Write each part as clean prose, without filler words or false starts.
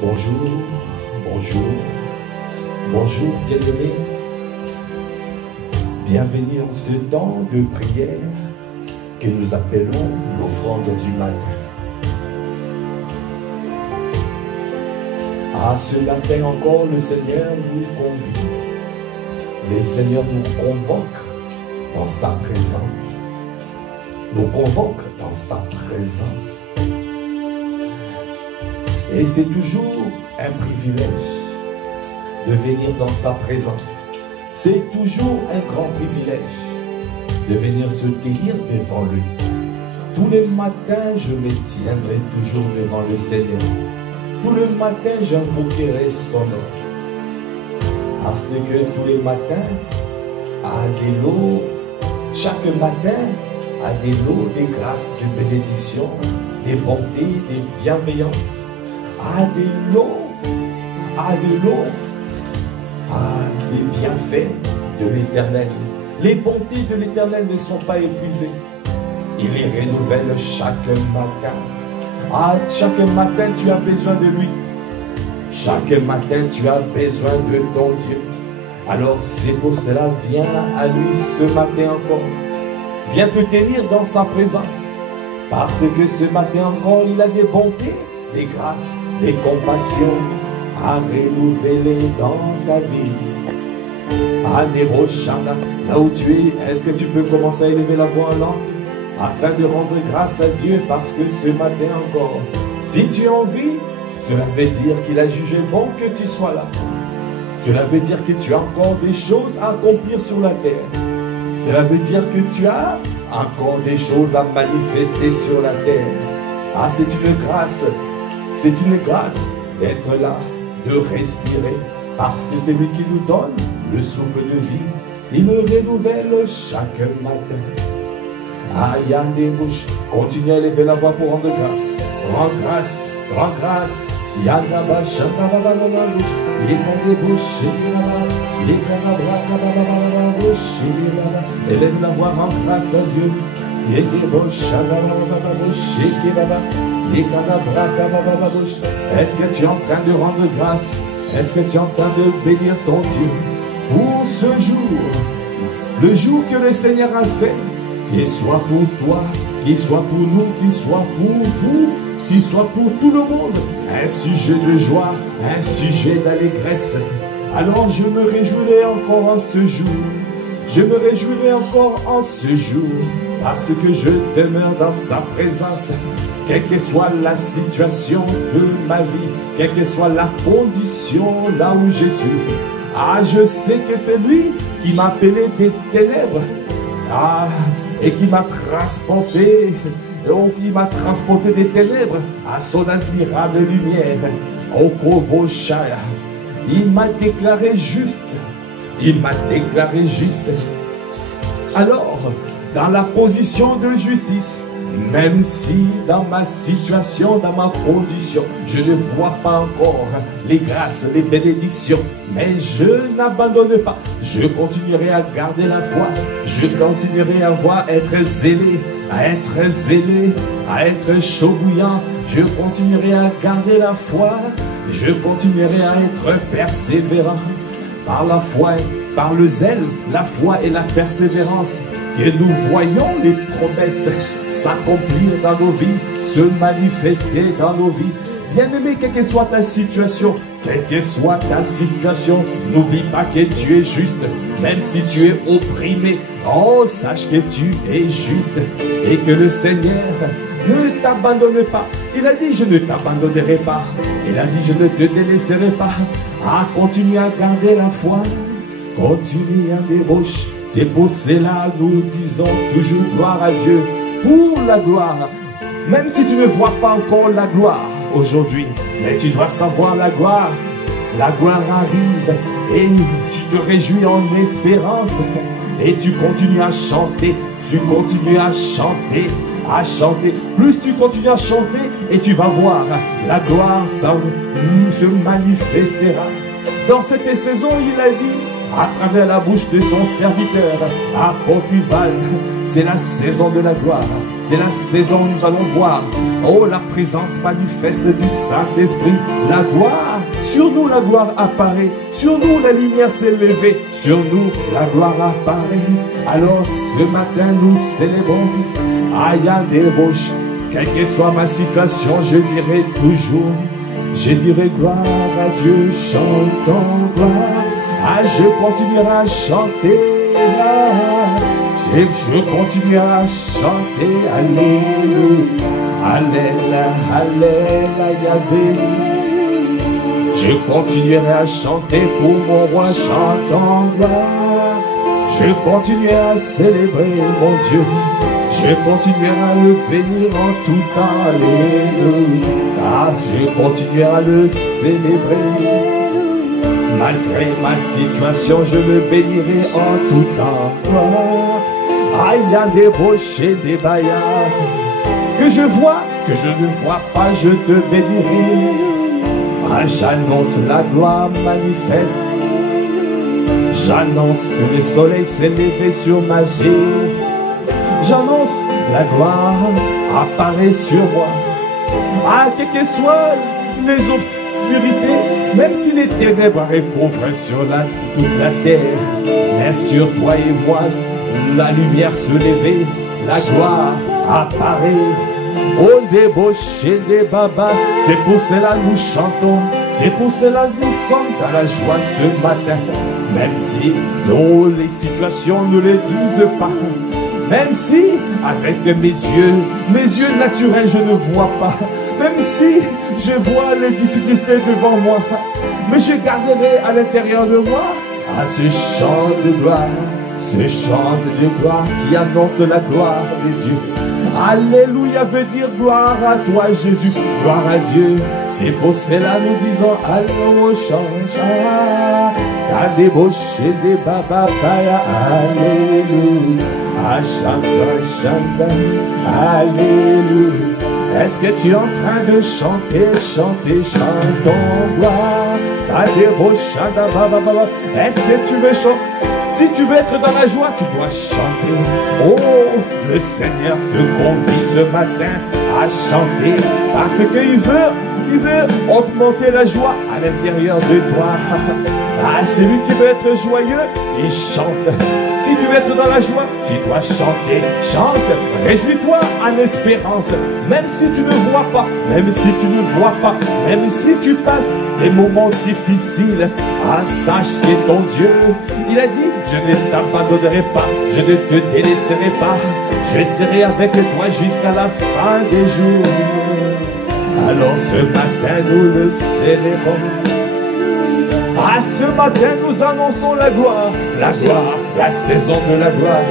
Bonjour, bonjour, bonjour bien-aimés. Bienvenue en ce temps de prière que nous appelons l'offrande du matin. À ce matin encore, le Seigneur nous convie. Le Seigneur nous convoque dans sa présence. Nous convoque dans sa présence. Et c'est toujours un privilège de venir dans sa présence. C'est toujours un grand privilège de venir se tenir devant lui. Tous les matins, je me tiendrai toujours devant le Seigneur. Tous les matins, j'invoquerai son nom. Parce que tous les matins, à des lots, chaque matin, à des lots de grâce, de bénédiction, de bonté, de bienveillance, à des lots, à des bienfaits de l'Éternel. Les bontés de l'Éternel ne sont pas épuisées. Il les renouvelle chaque matin. Chaque matin, tu as besoin de lui. Chaque matin, tu as besoin de ton Dieu. Alors, c'est pour cela, viens à lui ce matin encore. Viens te tenir dans sa présence. Parce que ce matin encore, il a des bontés, des grâces, des compassions à renouveler dans ta vie. Là où tu es, est-ce que tu peux commencer à élever la voix en langue afin de rendre grâce à Dieu parce que ce matin encore, si tu en vis, cela veut dire qu'il a jugé bon que tu sois là. Cela veut dire que tu as encore des choses à accomplir sur la terre. Cela veut dire que tu as encore des choses à manifester sur la terre. C'est une grâce. C'est une grâce d'être là, de respirer. Parce que c'est lui qui nous donne le souffle de vie. Il me renouvelle chaque matin. Il y a des bouches. Continue à élever la voix pour rendre grâce. Rends grâce, rends grâce. Yandaba, Shandaba, bouche. Élève la voix, rends grâce à Dieu. Est-ce que tu es en train de rendre grâce? Est-ce que tu es en train de bénir ton Dieu pour ce jour? Le jour que le Seigneur a fait, qu'il soit pour toi, qu'il soit pour nous, qu'il soit pour vous, qu'il soit pour tout le monde, un sujet de joie, un sujet d'allégresse. Alors je me réjouirai encore en ce jour. Je me réjouirai encore en ce jour, parce que je demeure dans sa présence. Quelle que soit la situation de ma vie, quelle que soit la condition là où je suis. Je sais que c'est lui qui m'a appelé des ténèbres. Et qui m'a transporté. Il m'a transporté des ténèbres à son admirable lumière. Au Kovoshaya. Il m'a déclaré juste. Il m'a déclaré juste. Alors, dans la position de justice, même si dans ma situation, dans ma condition, je ne vois pas encore les grâces, les bénédictions, mais je n'abandonne pas. Je continuerai à garder la foi. Je continuerai à être zélé, à être chaud bouillant. Je continuerai à garder la foi. Je continuerai à être persévérant. Par la foi, par le zèle, la foi et la persévérance, que nous voyons les promesses s'accomplir dans nos vies, se manifester dans nos vies. Bien-aimé, quelle que soit ta situation, n'oublie pas que tu es juste, même si tu es opprimé. Sache que tu es juste et que le Seigneur ne t'abandonne pas. Il a dit, je ne t'abandonnerai pas. Il a dit, je ne te délaisserai pas. Continue à garder la foi. Continue à débaucher. C'est pour cela que nous disons toujours gloire à Dieu. Pour la gloire. Même si tu ne vois pas encore la gloire aujourd'hui, mais tu dois savoir la gloire. La gloire arrive et tu te réjouis en espérance. Et tu continues à chanter. Tu continues à chanter. À chanter. Plus tu continues à chanter et tu vas voir la gloire, ça se manifestera. Dans cette saison, il a dit, à travers la bouche de son serviteur, apôtre Yuval, c'est la saison de la gloire, c'est la saison où nous allons voir, oh, la présence manifeste du Saint-Esprit. La gloire, sur nous la gloire apparaît, sur nous la lumière s'est levée, sur nous la gloire apparaît. Alors ce matin nous célébrons Aya Deboche. Quelle que soit ma situation, je dirai toujours, je dirai gloire à Dieu, chantons gloire. Ah, je continuerai à chanter, je continuerai à chanter, alléluia, alléluia, alléluia, Yahvé. Je continuerai à chanter pour mon roi, chantons gloire. Je continuerai à célébrer mon Dieu. Je continuerai à le bénir en tout temps, alléluia. Ah, je continuerai à le célébrer. Malgré ma situation, je le bénirai en tout temps. Aïe, il y a des rochers, des baillards que je vois, que je ne vois pas, je te bénirai. Ah, j'annonce la gloire manifeste. J'annonce que le soleil s'est levé sur ma vie. J'annonce la gloire apparaît sur moi. Ah, quelles que soient les obscurités, même si les ténèbres recouvrent sur toute la terre, mais sur toi et moi, la lumière se levait, la gloire apparaît. Oh, débauché des babas, c'est pour cela nous chantons, c'est pour cela nous sommes dans la joie ce matin. Même si les situations ne le disent pas, même si avec mes yeux naturels je ne vois pas, même si je vois les difficultés devant moi, mais je garderai à l'intérieur de moi ce chant de gloire, ce chant de gloire qui annonce la gloire de Dieu. Alléluia veut dire gloire à toi Jésus, gloire à Dieu. C'est pour cela nous disons Alléluia, chant, t'as débauché des babapaya, Alléluia, chanta, Alléluia. Est-ce que tu es en train de chanter, chantons gloire, t'as débauché des babapaya. Est-ce que tu veux chanter? Si tu veux être dans la joie, tu dois chanter. Oh, le Seigneur te convie ce matin à chanter parce qu'il veut augmenter la joie à l'intérieur de toi. Ah, celui qui veut être joyeux, il chante. Si tu veux être dans la joie, tu dois chanter. Chante, réjouis-toi en espérance. Même si tu ne vois pas, même si tu ne vois pas, même si tu passes des moments difficiles, ah, sache que ton Dieu, il a dit, je ne t'abandonnerai pas, je ne te délaisserai pas, je serai avec toi jusqu'à la fin des jours. Alors ce matin nous le célébrons. Ah, ce matin nous annonçons la gloire, la saison de la gloire,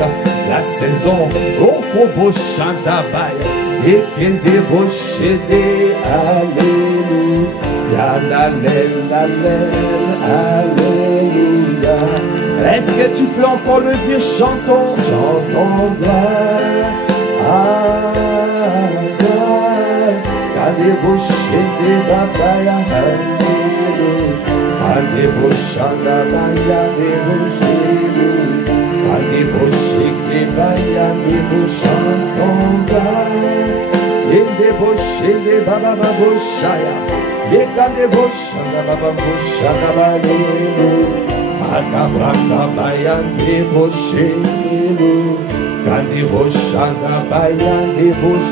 la saison au Kobo Chantabaya et qui débauché des Alléluia, Alléluia. Est-ce que tu peux encore le dire? Chantons, chantons gloire, t'as débauché des babaya, Alléluia. Adeboshanda baya deboshelu, adebosheke baya deboshantonga, yedeboshele baba baboshaya, yekadeboshanda baba boshanda balelu, akabraka baya deboshelu, kadeboshanda baya debosh.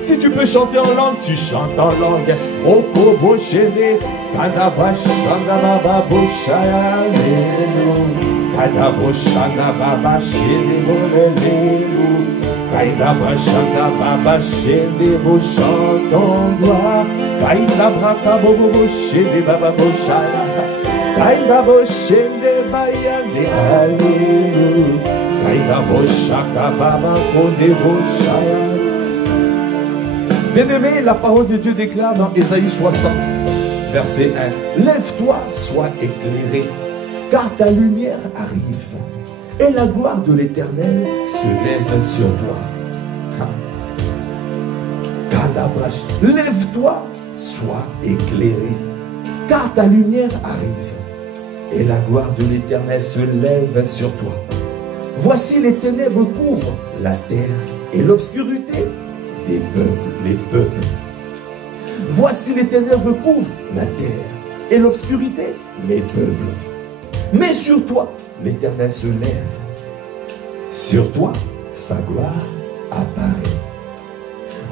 Si tu peux chanter en langue, tu chantes en langue. Okobo shede, kadabashanda baba boshaya lelu, kadabashanda baba shede bolelu, kadabashanda baba shede boshanton gloire, kadabraka bobo shede baba boshaya, kadabo shede bayande alelu, kadaboshaka baba kode boshaya. Bien-aimé, la parole de Dieu déclare dans Ésaïe 60, verset 1. Lève-toi, sois éclairé, car ta lumière arrive, et la gloire de l'Éternel se lève sur toi. Kadabrash, lève-toi, sois éclairé, car ta lumière arrive, et la gloire de l'Éternel se lève sur toi. Voici les ténèbres couvrent la terre et l'obscurité des peuples, les peuples. Voici les ténèbres couvrent la terre et l'obscurité, les peuples. Mais sur toi, l'Éternel se lève. Sur toi, sa gloire apparaît.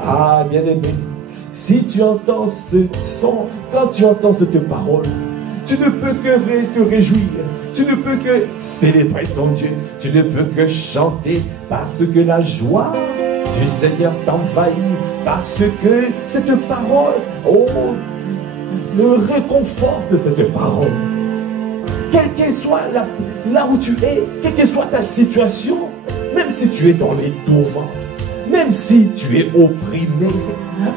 Ah, bien-aimé, si tu entends ce son, quand tu entends cette parole, tu ne peux que te réjouir, tu ne peux que célébrer ton Dieu, tu ne peux que chanter parce que la joie du Seigneur t'envahit, parce que cette parole, oh, le réconforte cette parole. Quelle qu'elle soit là où tu es, quelle que soit ta situation, même si tu es dans les tourments, même si tu es opprimé,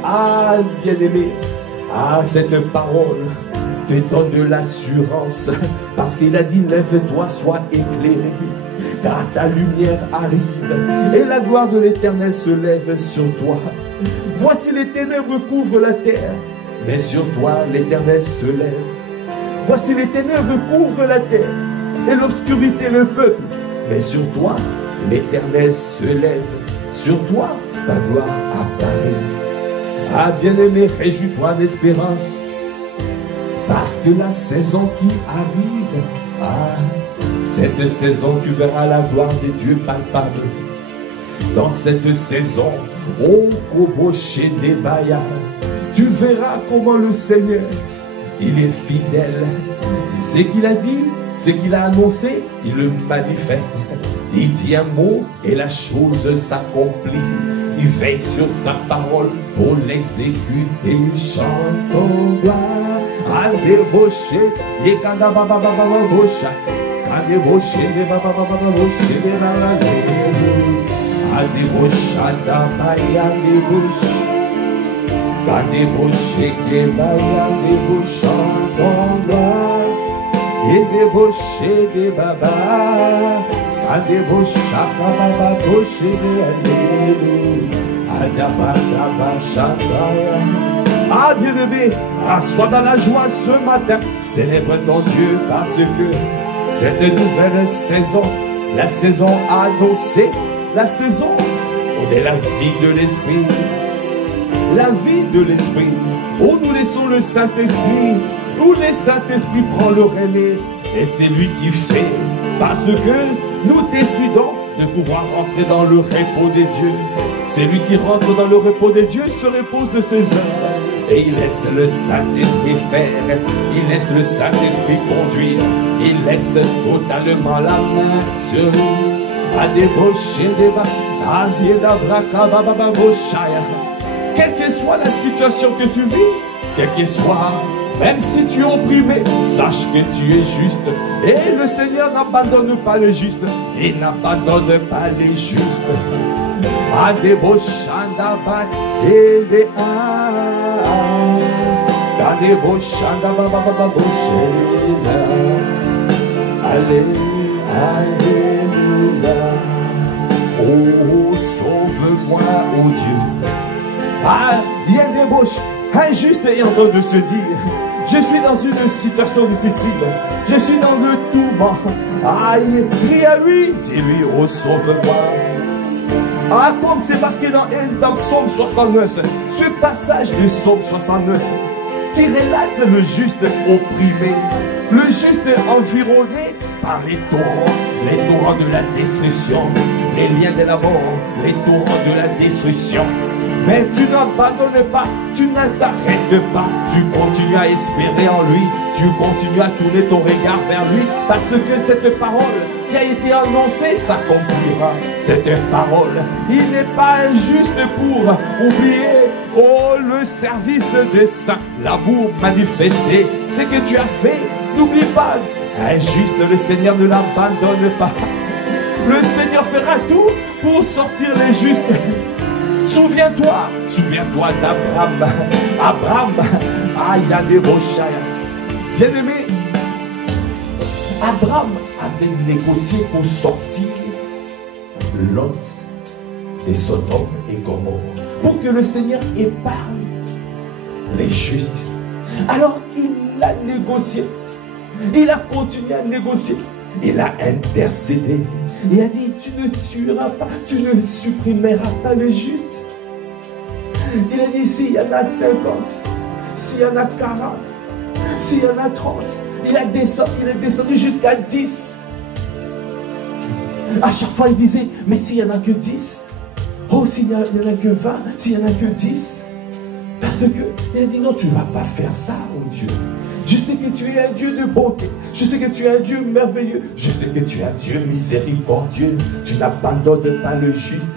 ah bien-aimé, ah cette parole te donne de l'assurance, parce qu'il a dit lève-toi, sois éclairé, car ta lumière arrive, et la gloire de l'Éternel se lève sur toi. Voici les ténèbres couvrent la terre, mais sur toi l'Éternel se lève. Voici les ténèbres couvrent la terre, et l'obscurité le peuple, mais sur toi l'Éternel se lève. Sur toi, sa gloire apparaît. Ah, bien-aimé, réjouis-toi d'espérance, parce que la saison qui arrive, ah, cette saison, tu verras la gloire des dieux palpable. Dans cette saison, oh, Koboché des Baya, tu verras comment le Seigneur, il est fidèle. Ce qu'il a dit, ce qu'il a annoncé, il le manifeste. Il dit un mot et la chose s'accomplit. Il veille sur sa parole pour l'exécuter. Chantons gloire. Alléluia. Yekanda baba baba bosha. Alléluia. Baba baba bosha. Alléluia. Dabaya alléluia. Alléluia. Kebaya alléluia. Chantons gloire. Et débauché des babas. Ah bien-aimé, sois dans la joie ce matin, célèbre ton Dieu parce que cette nouvelle saison, la saison annoncée, la saison de la vie de l'Esprit, la vie de l'Esprit, où nous laissons le Saint-Esprit, où le Saint-Esprit prend le relais, et c'est lui qui fait, parce que nous décidons de pouvoir rentrer dans le repos des dieux. C'est lui qui rentre dans le repos des dieux, se repose de ses œuvres. Et il laisse le Saint-Esprit faire, il laisse le Saint-Esprit conduire, il laisse totalement la main sur nous. À débaucher des quelle que soit la situation que tu vis, quelle que soit, même si tu es opprimé, sache que tu es juste. Et le Seigneur n'abandonne pas les justes. Il n'abandonne pas les justes. Alléluia. Oh, sauve-moi, oh Dieu. Ah, il y a des bouches injustes et en train de se dire, je suis dans une situation difficile, je suis dans le tourment. Aïe, crie à lui, dis-lui, oh sauve-moi. Ah, comme c'est marqué dans Psaume 69, ce passage du Psaume 69, qui relate le juste opprimé, le juste environné par les torrents de la destruction, les liens de la mort, les torrents de la destruction. Mais tu n'abandonnes pas, tu ne t'arrêtes pas, tu continues à espérer en lui, tu continues à tourner ton regard vers lui, parce que cette parole qui a été annoncée s'accomplira. Cette parole, il n'est pas injuste pour oublier, oh, le service de saint, l'amour manifesté, ce que tu as fait, n'oublie pas, injuste, le Seigneur ne l'abandonne pas. Le Seigneur fera tout pour sortir les justes. Souviens-toi d'Abraham. Abraham, il a des rochers. Bien-aimé, Abraham avait négocié pour sortir Lot de Sodome et Gomorrhe, pour que le Seigneur épargne les justes. Alors il a négocié, il a continué à négocier. il a intercédé. Il a dit, tu ne tueras pas, tu ne supprimeras pas le juste. Il a dit, s'il y en a 50, s'il y en a 40, s'il y en a 30, il est descendu jusqu'à 10. À chaque fois, il disait, mais s'il n'y en a que 10, oh, s'il n'y en a que 20, s'il n'y en a que 10, parce que, il a dit, non, tu ne vas pas faire ça, oh Dieu. Je sais que tu es un Dieu de bonté. Je sais que tu es un Dieu merveilleux. Je sais que tu es un Dieu miséricordieux. Tu n'abandonnes pas le juste.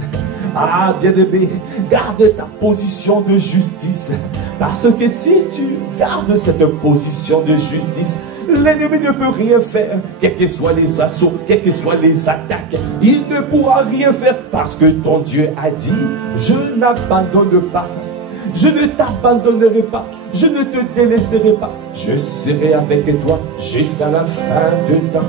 Ah, bien-aimé, garde ta position de justice. Parce que si tu gardes cette position de justice, l'ennemi ne peut rien faire. Quels que soient les assauts, quelles que soient les attaques, il ne pourra rien faire. Parce que ton Dieu a dit, je n'abandonne pas. Je ne t'abandonnerai pas, je ne te délaisserai pas, je serai avec toi jusqu'à la fin de temps.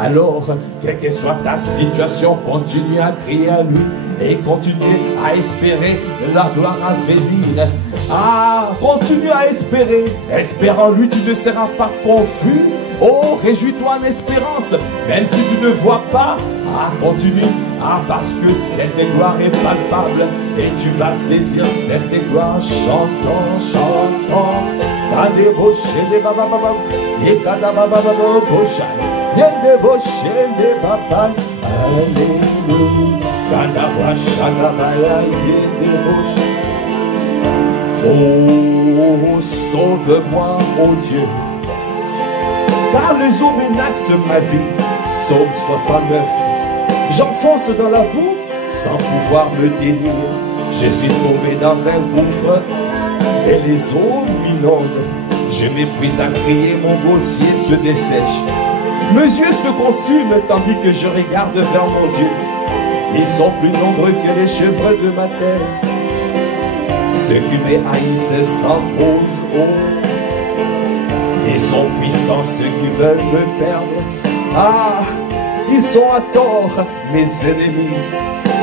Alors, quelle que soit ta situation, continue à crier à lui et continue à espérer la gloire à venir. Ah, continue à espérer. Espère en lui, tu ne seras pas confus. Oh, réjouis-toi en espérance, même si tu ne vois pas. Ah, continue. Ah, parce que cette gloire est palpable et tu vas saisir cette gloire chantant, chantant. T'as débauché des babababab, et t'as babababababosha, et débauché des babab. Alléluia. T'as dabashagabaya, et débauché. Oh, sauve-moi, oh Dieu. Car les eaux menacent ma vie. Psaume 69. J'enfonce dans la boue sans pouvoir me dénir. Je suis tombé dans un gouffre et les eaux m'inondent. Je m'épuise à crier, mon gosier se dessèche. Mes yeux se consument tandis que je regarde vers mon Dieu. Ils sont plus nombreux que les cheveux de ma tête. Ceux qui me haïssent sans cause, oh. Ils sont puissants, ceux qui veulent me perdre. Ah, ils sont à tort, mes ennemis.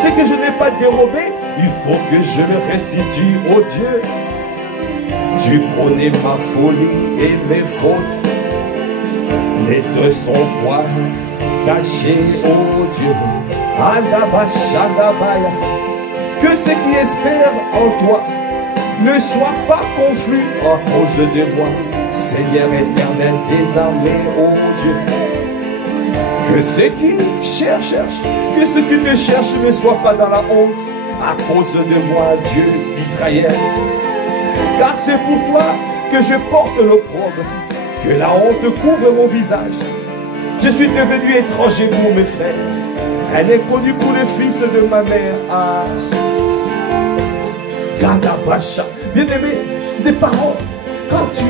C'est que je n'ai pas dérobé, il faut que je le restitue au Dieu. Tu connais ma folie et mes fautes. Les deux sont quoi cachés, oh Dieu. Adabashadabaya. Que ceux qui espèrent en toi ne soient pas confus à cause de moi. Seigneur éternel des armées, oh Dieu. Que ceux qui cherchent, que ceux qui te cherchent ne soient pas dans la honte à cause de moi, Dieu d'Israël. Car c'est pour toi que je porte l'opprobre, que la honte couvre mon visage. Je suis devenu étranger pour mes frères, un inconnu pour les fils de ma mère. Ah, Gadabacha, bien-aimé, des parents, quand tu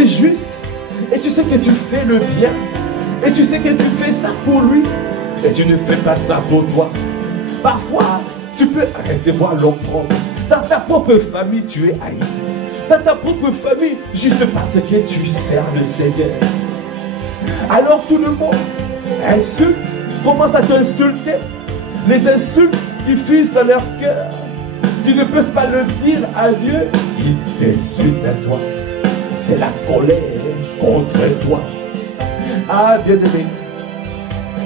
es juste et tu sais que tu fais le bien et tu sais que tu fais ça pour lui et tu ne fais pas ça pour toi. Parfois, tu peux recevoir l'opprobre. Dans ta propre famille, tu es haï. Dans ta propre famille, juste parce que tu sers le Seigneur. Alors tout le monde insulte, commence à t'insulter. Les insultes qui fusent dans leur cœur, qui ne peuvent pas le dire à Dieu, ils t'insultent à toi. C'est la colère contre toi. Ah, bien-aimé,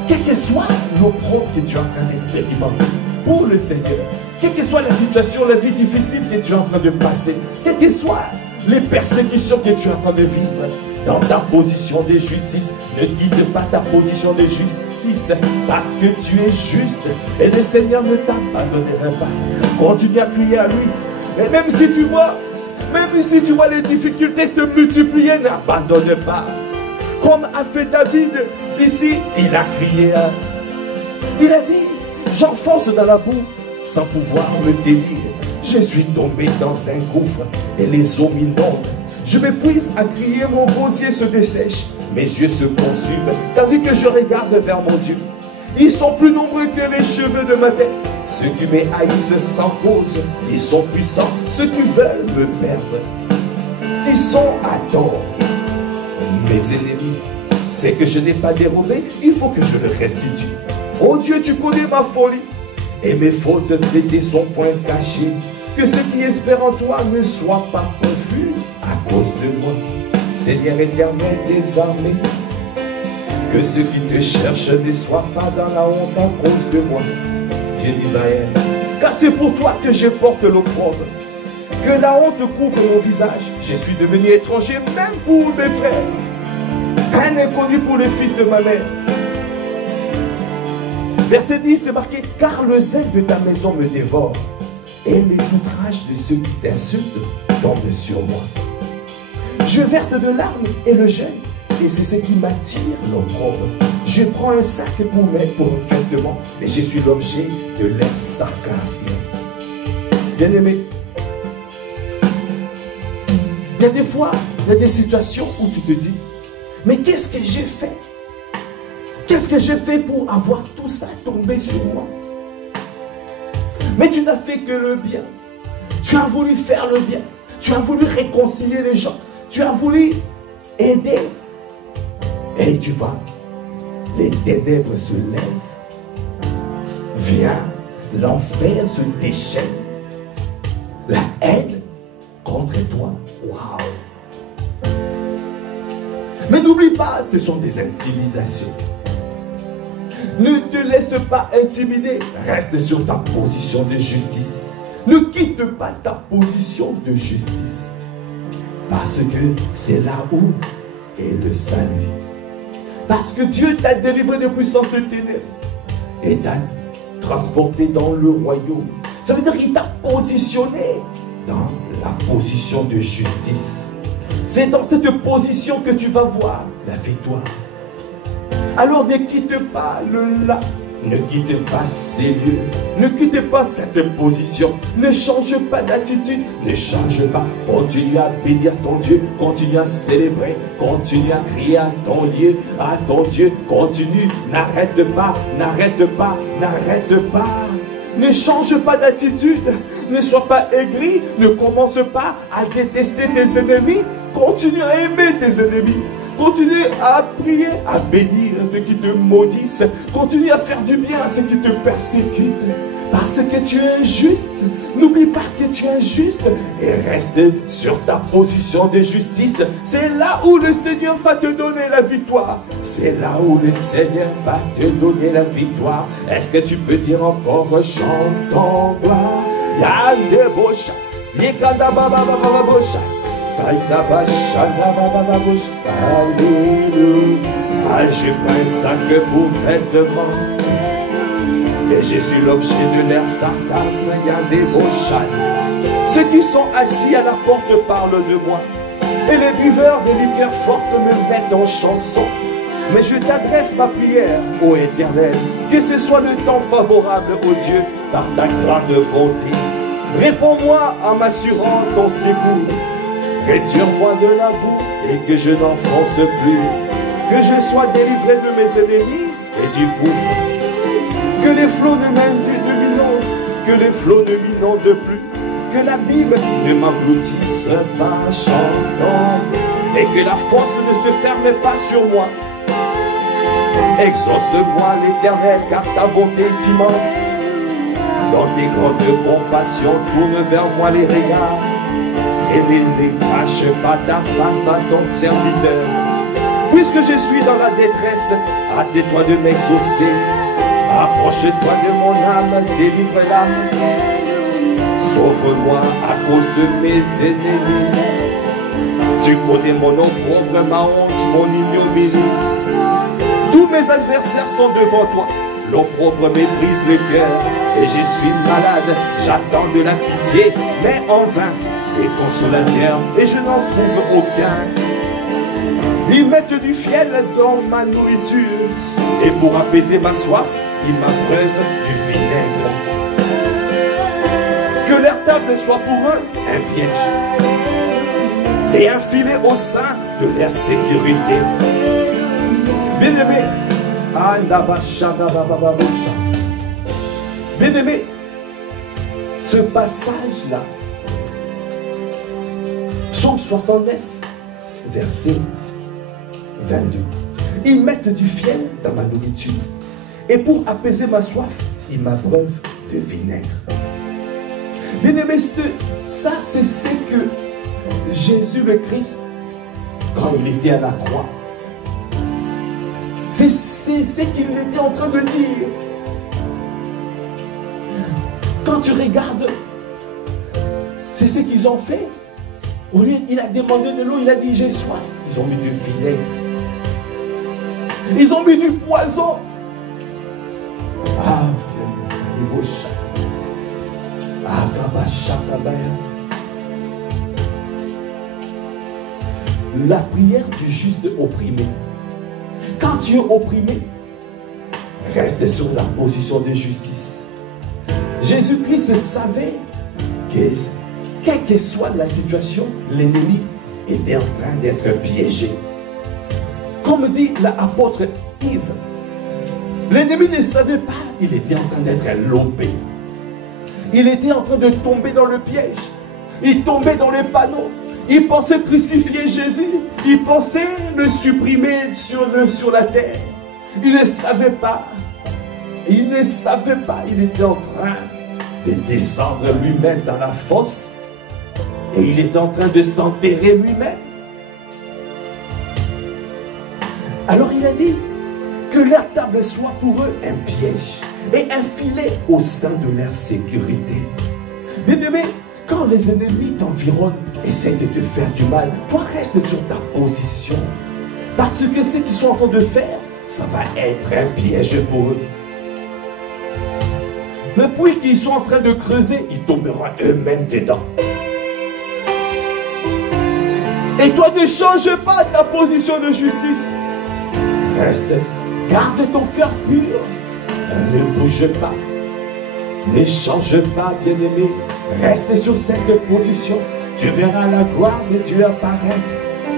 quel que soit l'opprobre que tu es en train d'expérimenter pour le Seigneur, quelle que soit la situation, la vie difficile que tu es en train de passer, quelles que soient les persécutions que tu es en train de vivre, dans ta position de justice, ne quitte pas ta position de justice, parce que tu es juste et le Seigneur ne t'abandonnera pas. Continue à crier à lui. Et même si tu vois les difficultés se multiplier, n'abandonne pas. Comme a fait David ici, il a crié. Il a dit, j'enfonce dans la boue sans pouvoir me dénir. Je suis tombé dans un gouffre et les eaux m'inondent. Je m'épuise à crier, mon gosier se dessèche. Mes yeux se consument tandis que je regarde vers mon Dieu. Ils sont plus nombreux que les cheveux de ma tête. Ceux qui me haïssent sans cause, ils sont puissants. Ceux qui veulent me perdre, ils sont à tort. Mes ennemis, c'est que je n'ai pas dérobé, il faut que je le restitue. Oh Dieu, tu connais ma folie et mes fautes n'étaient son point caché. Que ceux qui espèrent en toi ne soient pas confus à cause de moi. Seigneur éternel des armées, Que ceux qui te cherchent ne soient pas dans la honte à cause de moi, Dieu d'Israël. Car c'est pour toi que je porte l'opprobre, que la honte couvre mon visage. Je suis devenu étranger même pour mes frères, un inconnu pour les fils de ma mère. Verset 10, c'est marqué, car le zèle de ta maison me dévore, et les outrages de ceux qui t'insultent tombent sur moi. Je verse de larmes et le gêne, et c'est ce qui m'attire l'opprobre. Je prends un sac pour un vêtement, et je suis l'objet de leur sarcasme. Bien-aimé, il y a des fois, il y a des situations où tu te dis, mais qu'est-ce que j'ai fait? Qu'est-ce que j'ai fait pour avoir tout ça tombé sur moi? Mais tu n'as fait que le bien. Tu as voulu faire le bien. Tu as voulu réconcilier les gens. Tu as voulu aider. Et tu vois, les ténèbres se lèvent. Viens, l'enfer se déchaîne. La haine contre toi. Waouh! Mais n'oublie pas, ce sont des intimidations. Ne te laisse pas intimider. Reste sur ta position de justice. Ne quitte pas ta position de justice. Parce que c'est là où est le salut. Parce que Dieu t'a délivré des puissances de ténèbres et t'a transporté dans le royaume. Ça veut dire qu'il t'a positionné dans la position de justice. C'est dans cette position que tu vas voir la victoire. Alors ne quitte pas le là, ne quitte pas ces lieux, ne quitte pas cette position, ne change pas d'attitude, ne change pas, continue à bénir ton Dieu, continue à célébrer, continue à crier à ton Dieu, continue, n'arrête pas, n'arrête pas, n'arrête pas. Ne change pas d'attitude, ne sois pas aigri, ne commence pas à détester tes ennemis, continue à aimer tes ennemis. Continue à prier, à bénir ceux qui te maudissent. Continue à faire du bien à ceux qui te persécutent. Parce que tu es juste. N'oublie pas que tu es juste. Et reste sur ta position de justice. C'est là où le Seigneur va te donner la victoire. C'est là où le Seigneur va te donner la victoire. Est-ce que tu peux dire encore, chantons gloire? Yandebosha, Yekadabababababosha. Alléluia. Je prends un sac pour vêtements et je suis l'objet de leur sarcasme. Il y a des beaux chats. Ceux qui sont assis à la porte parlent de moi, et les buveurs de liqueurs fortes me mettent en chanson. Mais je t'adresse ma prière, ô Éternel, que ce soit le temps favorable, ô Dieu, par ta grande bonté. Réponds-moi en m'assurant ton secours. Retire-moi de la boue et que je n'enfonce plus. Que je sois délivré de mes ennemis et du gouffre. Que les flots ne m'inondent, que les flots ne m'inondent plus. Que l'abîme ne m'engloutisse pas, chantant. Et que la force ne se ferme pas sur moi. Exauce-moi l'Éternel, car ta bonté est immense. Dans tes grandes compassions, tourne vers moi les regards. Et ne cache pas ta face à ton serviteur. Puisque je suis dans la détresse, hâte-toi de m'exaucer. Approche-toi de mon âme, délivre-la. Sauve-moi à cause de mes ennemis. Tu connais mon opprobre, ma honte, mon ignominie. Tous mes adversaires sont devant toi. L'opprobre méprise le cœur. Et je suis malade, j'attends de la pitié, mais en vain. Et consolateur, et je n'en trouve aucun. Ils mettent du fiel dans ma nourriture, et pour apaiser ma soif, ils m'abreuvent du vinaigre. Que leur table soit pour eux un piège, et un filet au sein de leur sécurité. Bien-aimé, bien-aimé, ce passage-là, Psaume 69, verset 22. Ils mettent du fiel dans ma nourriture. Et pour apaiser ma soif, ils m'abreuvent de vinaigre. Bien-aimé, ça c'est ce que Jésus le Christ, quand il était à la croix, C'est ce qu'il était en train de dire. Quand tu regardes, c'est ce qu'ils ont fait. Au lieu, il a demandé de l'eau, il a dit j'ai soif. Ils ont mis du vinaigre. Ils ont mis du poison. Ah, les beaux chats. Ah, la prière du juste opprimé. Quand tu es opprimé, reste sur la position de justice. Jésus-Christ savait que, quelle que soit la situation, l'ennemi était en train d'être piégé. Comme dit l'apôtre Yves, l'ennemi ne savait pas, il était en train d'être lobé. Il était en train de tomber dans le piège. Il tombait dans les panneaux. Il pensait crucifier Jésus. Il pensait le supprimer sur la terre. Il ne savait pas. Il ne savait pas. Il était en train de descendre lui-même dans la fosse. Et il était en train de s'enterrer lui-même. Alors il a dit que leur table soit pour eux un piège et un filet au sein de leur sécurité. Bien-aimé, quand les ennemis t'environnent, essayent de te faire du mal, toi reste sur ta position. Parce que ce qu'ils sont en train de faire, ça va être un piège pour eux. Le puits qu'ils sont en train de creuser, ils tomberont eux-mêmes dedans. Et toi ne change pas ta position de justice. Reste, garde ton cœur pur. Ne bouge pas. Ne change pas, bien-aimé. Reste sur cette position. Tu verras la gloire de Dieu apparaître.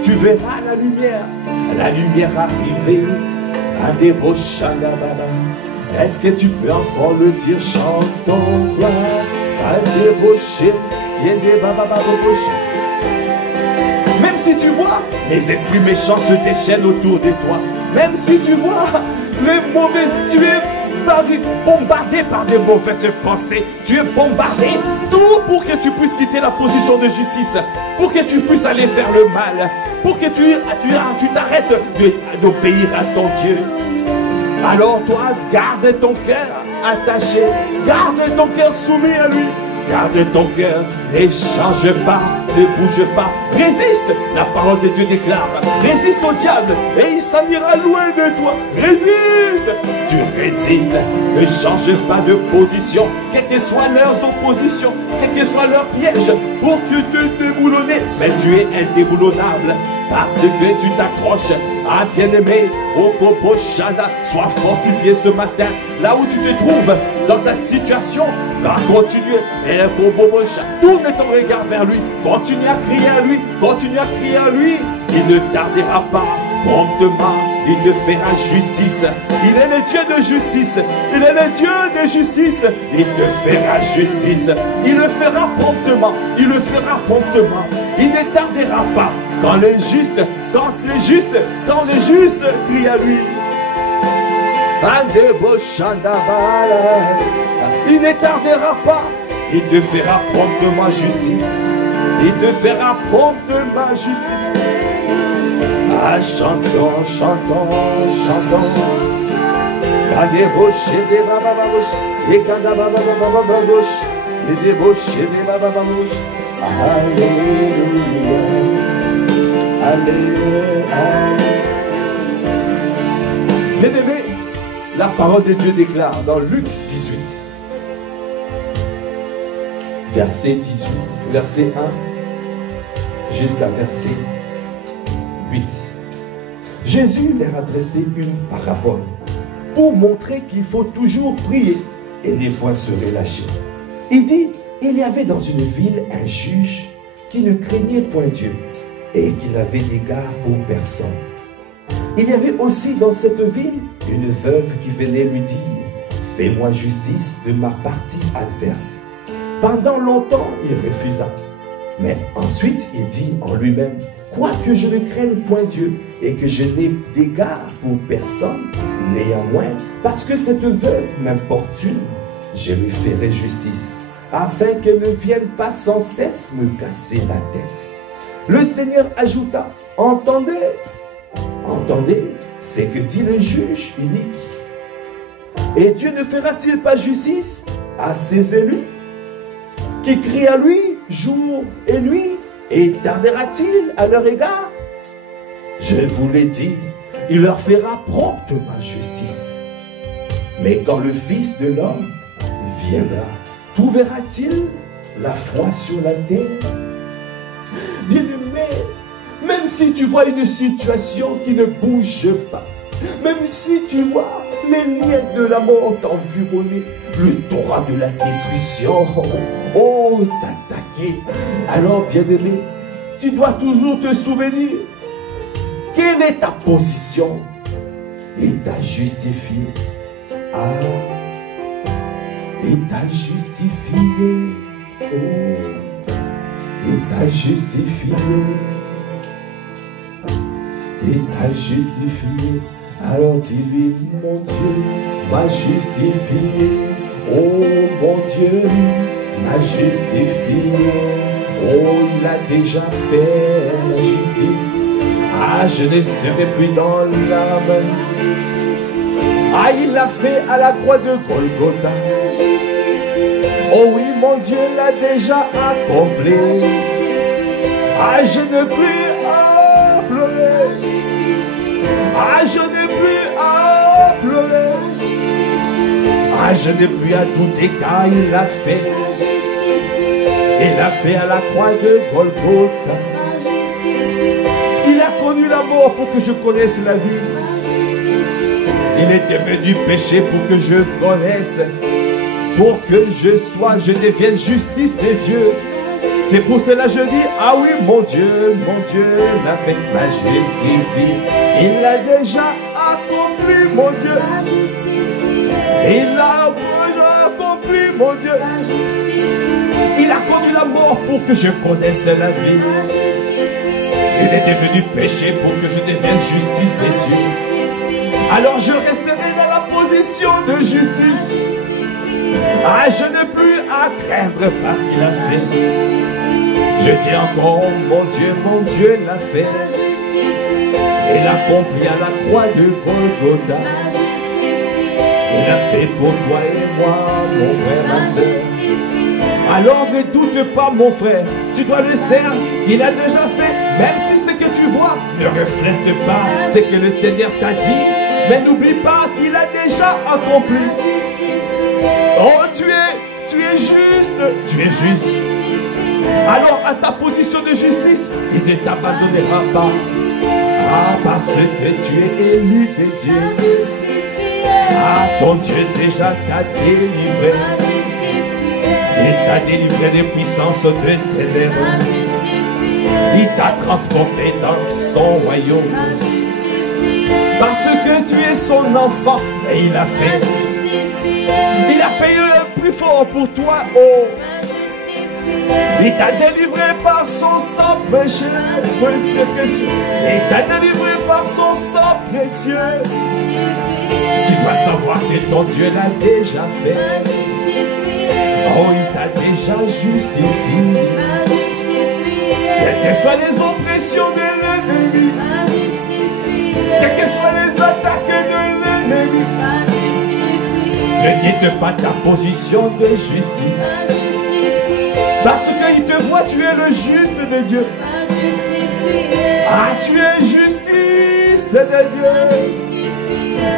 Tu verras la lumière arriver. Est-ce que tu peux encore le dire? Chantons gloire. Même si tu vois les esprits méchants se déchaînent autour de toi, même si tu vois les mauvais, tu es bombardé par des mauvaises pensées, tu es bombardé, tout pour que tu puisses quitter la position de justice, pour que tu puisses aller faire le mal, pour que tu t'arrêtes d'obéir à ton Dieu. Alors toi, garde ton cœur attaché, garde ton cœur soumis à lui. Garde ton cœur, ne change pas, ne bouge pas, résiste, la parole de Dieu déclare, résiste au diable et il s'en ira loin de toi, résiste, tu résistes, ne change pas de position, quelles que soient leurs oppositions, quels que soient leurs pièges, pour que te déboulonner, mais tu es indéboulonnable, parce que tu t'accroches à bien-aimé, au Bobo Shada, sois fortifié ce matin, là où tu te trouves, dans ta situation, va continuer, et le Bobo Shada, tourne ton regard vers lui, continue à crier à lui, continue à crier à lui, il ne tardera pas, promptement, il te fera justice, il est le Dieu de justice, il est le Dieu de justice, il te fera justice, il le fera promptement, il le fera promptement, il ne tardera pas, quand les justes crient à lui. Il ne tardera pas, il te fera promptement justice, il te fera promptement justice. Ah, chantons, chantons, chantons. Alléluia, Alléluia. Bien-aimé, la parole de Dieu déclare dans Luc 18, verset 18, verset 1 jusqu'à verset 8. Jésus leur adressait une parabole pour montrer qu'il faut toujours prier et ne point se relâcher. Il dit, il y avait dans une ville un juge qui ne craignait point Dieu et qui n'avait d'égard pour personne. Il y avait aussi dans cette ville une veuve qui venait lui dire, fais-moi justice de ma partie adverse. Pendant longtemps, il refusa. Mais ensuite, il dit en lui-même, quoique je ne craigne point Dieu et que je n'ai d'égard pour personne, néanmoins, parce que cette veuve m'importune, je lui ferai justice, afin qu'elle ne vienne pas sans cesse me casser la tête. Le Seigneur ajouta, entendez, C'est que dit le juge unique. Et Dieu ne fera-t-il pas justice à ses élus qui crient à lui jour et nuit, et tardera-t-il à leur égard? Je vous l'ai dit, il leur fera promptement justice. Mais quand le Fils de l'homme viendra, trouvera-t-il la foi sur la terre? Bien-aimé, même si tu vois une situation qui ne bouge pas, même si tu vois les liens de la mort t'environner, le torrent de la destruction, t'attaquer, alors bien-aimé, tu dois toujours te souvenir quelle est ta position et t'a justifié. Ah, et t'a justifié. Oh, et t'a justifié. Et t'a justifié. Alors dis-lui, mon Dieu m'a justifié. Oh mon Dieu m'a justifié. Oh, il a déjà fait justice. Ah, je ne serai plus dans l'âme. Ah, il l'a fait à la croix de Golgotha. Oh oui, mon Dieu l'a déjà accompli. Ah, je n'ai plus à pleurer. Ah, je n'ai plus à pleurer. Ah, je n'ai plus à douter car il l'a fait. Il l'a fait à la croix de Golgotha. Il a connu la mort pour que je connaisse la vie. Il est devenu péché pour que je connaisse, pour que je devienne justice de Dieu. C'est pour cela que je dis, ah oui, mon Dieu l'a fait, m'a justifié. Il l'a déjà accompli, mon Dieu. Il l'a accompli, mon Dieu. Il a connu la mort pour que je connaisse la vie. Il est devenu péché pour que je devienne justice de Dieu. Alors je resterai dans la position de justice. Ah, je n'ai plus à craindre parce qu'il a fait. Je dis encore, mon Dieu l'a fait. Il l'a accompli à la croix de Golgotha. Il l'a fait pour toi et moi, mon frère, ma soeur. Alors ne doute pas, mon frère, tu dois le servir, il a déjà fait, même si ce que tu vois ne reflète pas ce que le Seigneur t'a dit, mais n'oublie pas qu'il a déjà accompli. Oh, tu es juste. Alors à ta position de justice, il ne t'abandonnera pas. Ah, parce que tu es élu de Dieu. Ah, ton Dieu déjà t'a délivré. Il t'a délivré des puissances de ténèbres. Il t'a transporté dans son royaume. Parce que tu es son enfant. Et il a fait. Il a payé le plus fort pour toi. Oh. Il t'a délivré par son sang précieux. Il t'a délivré par son sang précieux. Tu dois savoir que ton Dieu l'a déjà fait. Oh, il t'a déjà justifié. Quelles que soient les oppressions de l'ennemi, quelles que soient les attaques de l'ennemi, ne quitte pas ta position de justice. Parce qu'il te voit, tu es le juste de Dieu. Ah, tu es justice de Dieu.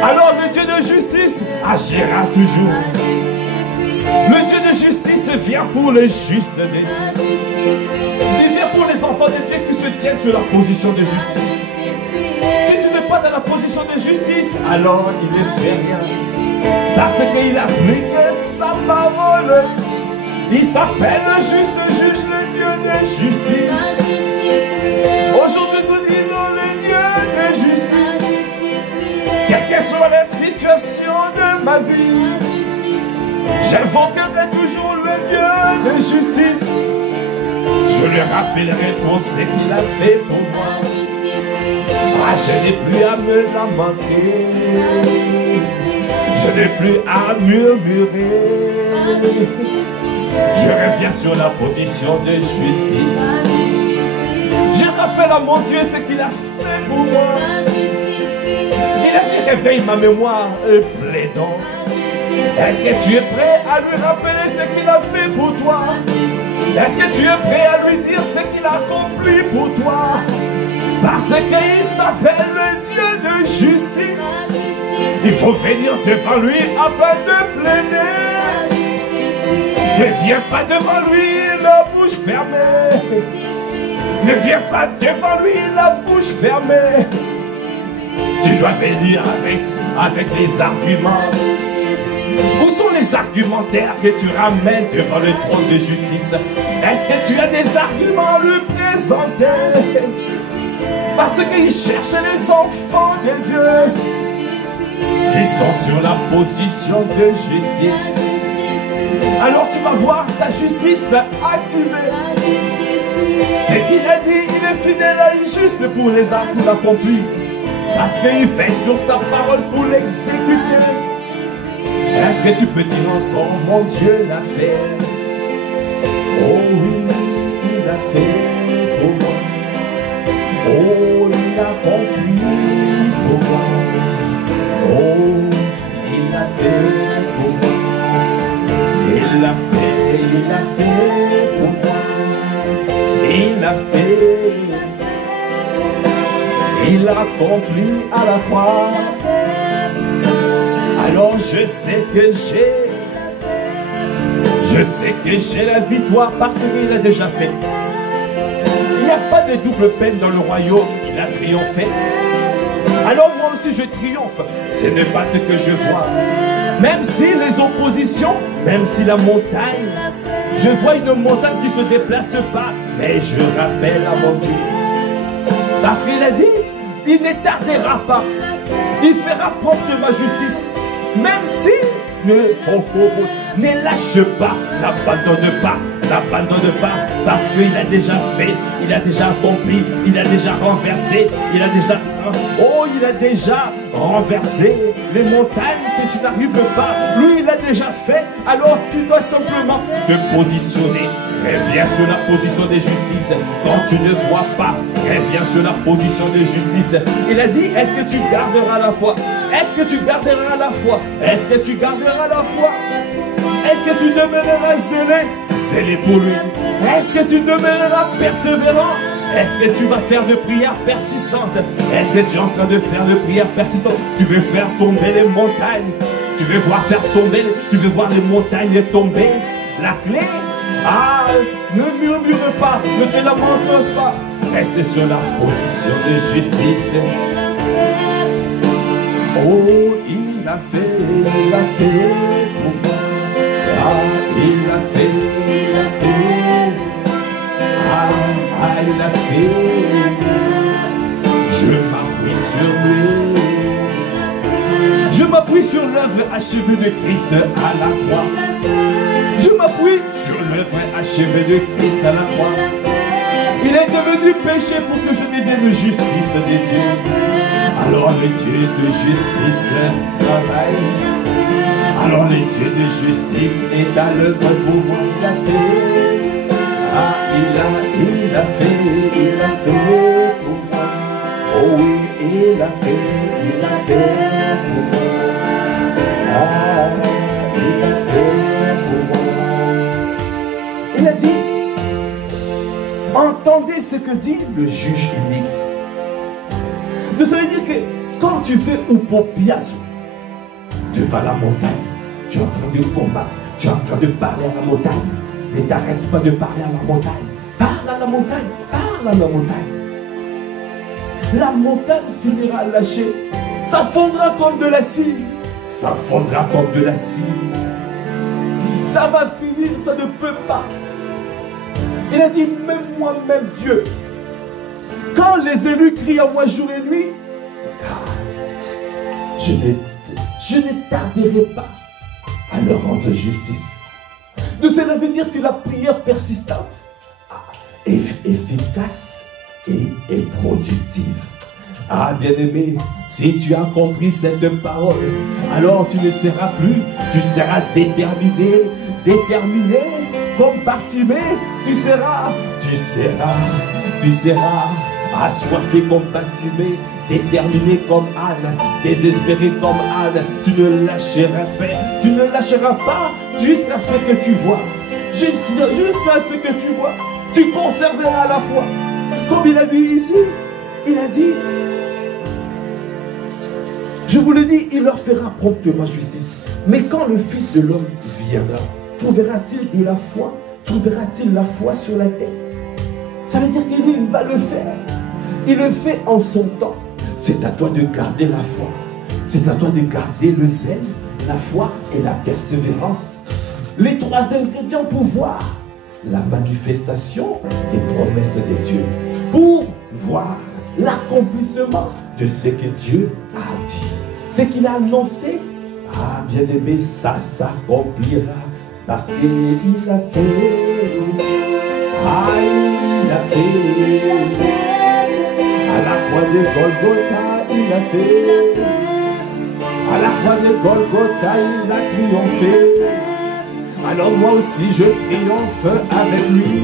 Alors le Dieu de justice agira toujours. Le Dieu de justice vient pour les justes de Dieu. Il vient pour les enfants de Dieu qui se tiennent sur la position de justice. Si tu n'es pas dans la position de justice, alors il ne fait rien. Parce qu'il applique sa parole. Il s'appelle le juste juge, le Dieu de justice. Aujourd'hui, nous disons le Dieu de justice. Quelles que soient les situations de ma vie, j'invoquerai toujours le Dieu de justice. Je lui rappellerai pour ce qu'il a fait pour moi. Ah, je n'ai plus à me lamenter. Je n'ai plus à murmurer. Je reviens sur la position de justice. Je rappelle à mon Dieu ce qu'il a fait pour moi. Il réveille ma mémoire plaidant. Est-ce que tu es prêt à lui rappeler ce qu'il a fait pour toi? Est-ce que tu es prêt à lui dire ce qu'il a accompli pour toi? Parce qu'il s'appelle le Dieu de justice. Il faut venir devant lui afin de plaider. Ne viens pas devant lui la bouche fermée. Ne viens pas devant lui la bouche fermée. Tu dois venir avec les arguments. Où sont les argumentaires que tu ramènes devant le trône de justice? Est-ce que tu as des arguments à lui présenter? Parce qu'il cherche les enfants de Dieu qui sont sur la position de justice. Alors tu vas voir ta justice activée. Ce qu'il a dit, il est fidèle et juste pour les actes qu'il accomplit. Parce qu'il fait sur sa parole pour l'exécuter. Est-ce que tu peux dire encore, mon Dieu l'a fait? Oh oui, il l'a fait pour moi. Oh, il a accompli pour moi. Oh, il l'a fait pour moi. Il l'a fait pour moi. Il l'a fait. Il l'a accompli à la croix. Alors je sais que j'ai la victoire parce qu'il a déjà fait. Il n'y a pas de double peine dans le royaume, il a triomphé. Alors moi aussi je triomphe, ce n'est pas ce que je vois. Même si les oppositions, même si la montagne, je vois une montagne qui ne se déplace pas, mais je rappelle à mon Dieu. Parce qu'il a dit, il ne tardera pas, il fera prompt ma justice. Même si ne lâche pas, n'abandonne pas, parce qu'il a déjà fait, il a déjà accompli, il a déjà renversé, il a déjà renversé les montagnes que tu n'arrives pas. Lui, il a déjà fait, alors tu dois simplement te positionner. Reviens sur la position de justice. Quand tu ne vois pas, reviens sur la position de justice. Il a dit, est-ce que tu garderas la foi? Est-ce que tu garderas la foi? Est-ce que tu garderas la foi? Est-ce que tu demeureras zélé pour lui? Est-ce que tu demeureras persévérant? Est-ce que tu vas faire de prières persistantes? Est-ce que tu es en train de faire de prières persistantes? Tu veux faire tomber les montagnes? Tu veux voir les montagnes tomber? La clé? Ah, ne murmure pas, ne te lamente pas. Reste sur la position de justice. Oh, il a fait pour moi. Ah, il a fait. Ah, il a fait. Je m'appuie sur lui. Je m'appuie sur l'œuvre achevée de Christ à la croix. Je m'appuie sur l'œuvre achevée de Christ à la croix. Il est devenu péché pour que je devienne justice de Dieu. Alors le Dieu de justice travaille. Alors le Dieu de justice est à l'œuvre pour moi. Il a fait. Ah, il a fait pour moi. Oh oui, il a fait pour moi. Ah, il a fait pour moi. Il a dit, entendez ce que dit le juge unique. Donc ça veut dire que quand tu fais upopiazo, tu vas à la montagne, tu es en train de combattre, tu es en train de parler à la montagne. Ne t'arrête pas de parler à la montagne. Parle à la montagne, parle à la montagne. La montagne finira lâchée. Ça fondra comme de la cire. Ça fondra comme de la cire. Ça va finir, ça ne peut pas. Il a dit, même moi-même Dieu, quand les élus crient à moi jour et nuit, je ne tarderai pas à leur rendre justice. Donc cela veut dire que la prière persistante est efficace et productive. Ah, bien-aimé, si tu as compris cette parole, alors tu ne seras plus, tu seras déterminé, comme Bartimée, tu seras assoiffé comme Bartimée, déterminé comme Anne, désespéré comme Anne, tu ne lâcheras pas jusqu'à ce que tu vois, jusqu'à ce que tu vois, tu conserveras la foi. Comme il a dit ici, il a dit, je vous le dis, il leur fera promptement justice. Mais quand le Fils de l'homme viendra, trouvera-t-il de la foi? Trouvera-t-il la foi sur la terre? Ça veut dire que lui, il va le faire. Il le fait en son temps. C'est à toi de garder la foi. C'est à toi de garder le zèle, la foi et la persévérance. Les trois ingrédients pour voir la manifestation des promesses de Dieu. Pour voir l'accomplissement de ce que Dieu a dit. Ce qu'il a annoncé, ah bien aimé, ça s'accomplira. Parce qu'il a fait. Ah, il a fait. À la croix de Golgotha, il a fait. À la croix de Golgotha, il a triomphé. Alors moi aussi je triomphe avec lui.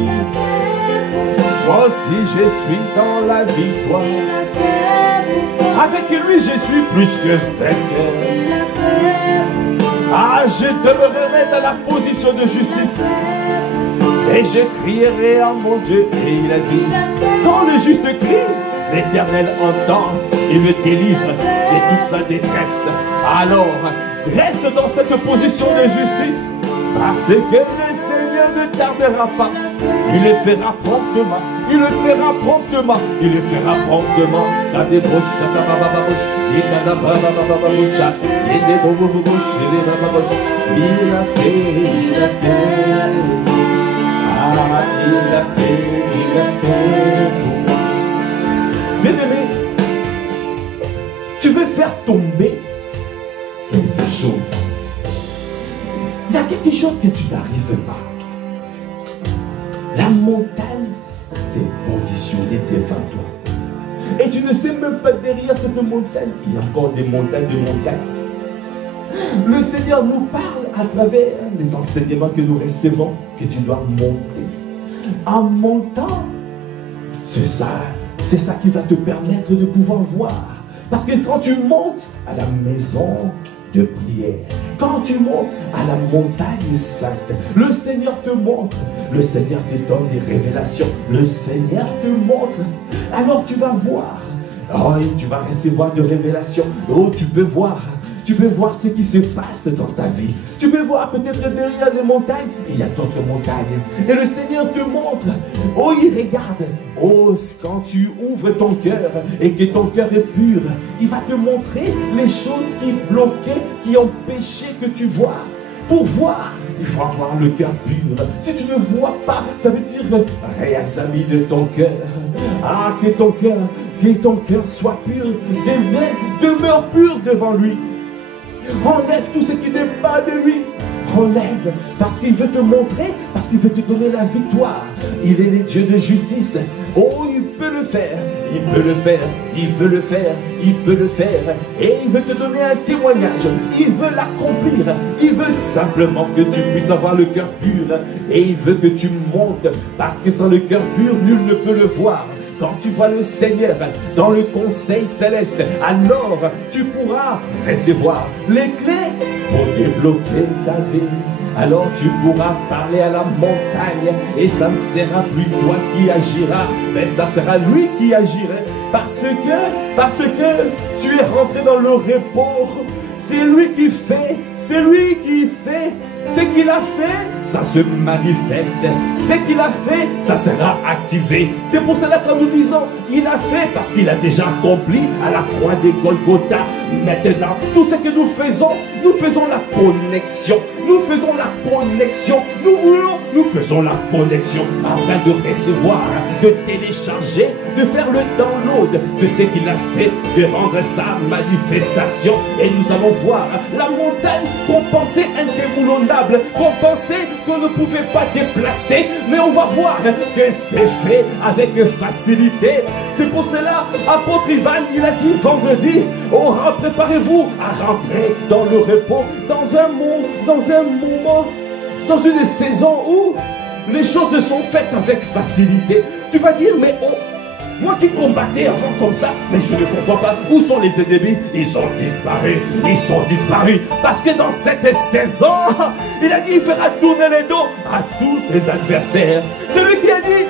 Moi aussi je suis dans la victoire. Avec lui je suis plus que vainqueur. Ah, je demeurerai dans la position de justice. Et je crierai à mon Dieu. Et il a dit, quand le juste crie, l'Éternel entend. Il me délivre de toute sa détresse. Alors, reste dans cette position de justice. Parce que le Seigneur ne tardera pas. Il le fera promptement. Il le fera promptement. Il le fera promptement. Il a fait, il a fait. Ah, il a fait. Bien-aimé, tu veux faire tomber quelque chose. Il y a quelque chose que tu n'arrives pas. La montagne s'est positionnée devant toi. Et tu ne sais même pas derrière cette montagne, il y a encore des montagnes de montagnes. Le Seigneur nous parle à travers les enseignements que nous recevons, que tu dois monter. En montant, c'est ça qui va te permettre de pouvoir voir. Parce que quand tu montes à la maison de prière, quand tu montes à la montagne sainte, le Seigneur te montre, le Seigneur te donne des révélations, le Seigneur te montre, alors tu vas voir, oh, et tu vas recevoir des révélations, oh, tu peux voir ce qui se passe dans ta vie. Tu peux voir peut-être derrière les montagnes, il y a d'autres montagnes. Et le Seigneur te montre, oh, il regarde, oh, quand tu ouvres ton cœur et que ton cœur est pur, il va te montrer les choses qui bloquaient, qui empêchaient que tu vois. Pour voir, il faut avoir le cœur pur. Si tu ne vois pas, ça veut dire réexamine ton cœur. Ah, que ton cœur soit pur, demeure pur devant lui. Enlève tout ce qui n'est pas de lui. Enlève, parce qu'il veut te montrer, parce qu'il veut te donner la victoire. Il est le Dieu de justice. Oh, il peut le faire, il peut le faire, il veut le faire, il peut le faire. Et il veut te donner un témoignage, il veut l'accomplir. Il veut simplement que tu puisses avoir le cœur pur. Et il veut que tu montes, parce que sans le cœur pur, nul ne peut le voir. Quand tu vois le Seigneur dans le conseil céleste, alors tu pourras recevoir les clés pour débloquer ta vie. Alors tu pourras parler à la montagne et ça ne sera plus toi qui agiras, mais ça sera lui qui agirait. Parce que tu es rentré dans le repos. C'est lui qui fait, c'est lui qui fait. Ce qu'il a fait, ça se manifeste. Ce qu'il a fait, ça sera activé. C'est pour cela que nous disons, il a fait parce qu'il a déjà accompli à la croix de Golgotha. Maintenant, tout ce que nous faisons la connexion. Nous faisons la connexion. Nous faisons la connexion afin de recevoir, de télécharger, de faire le download de ce qu'il a fait, de rendre sa manifestation. Et nous allons voir la montagne qu'on pensait indéboulonnable, qu'on pensait qu'on ne pouvait pas déplacer, mais on va voir que c'est fait avec facilité. C'est pour cela, apôtre Ivan, il a dit vendredi, oh, préparez-vous à rentrer dans le repos, dans un moment, dans une saison où les choses sont faites avec facilité. Tu vas dire, mais oh, Moi qui combattais avant comme ça, mais je ne comprends pas. Où sont les ennemis? Ils ont disparu. Ils sont disparus. Parce que dans cette saison, il a dit, il fera tourner les dos à tous les adversaires. C'est lui qui a dit,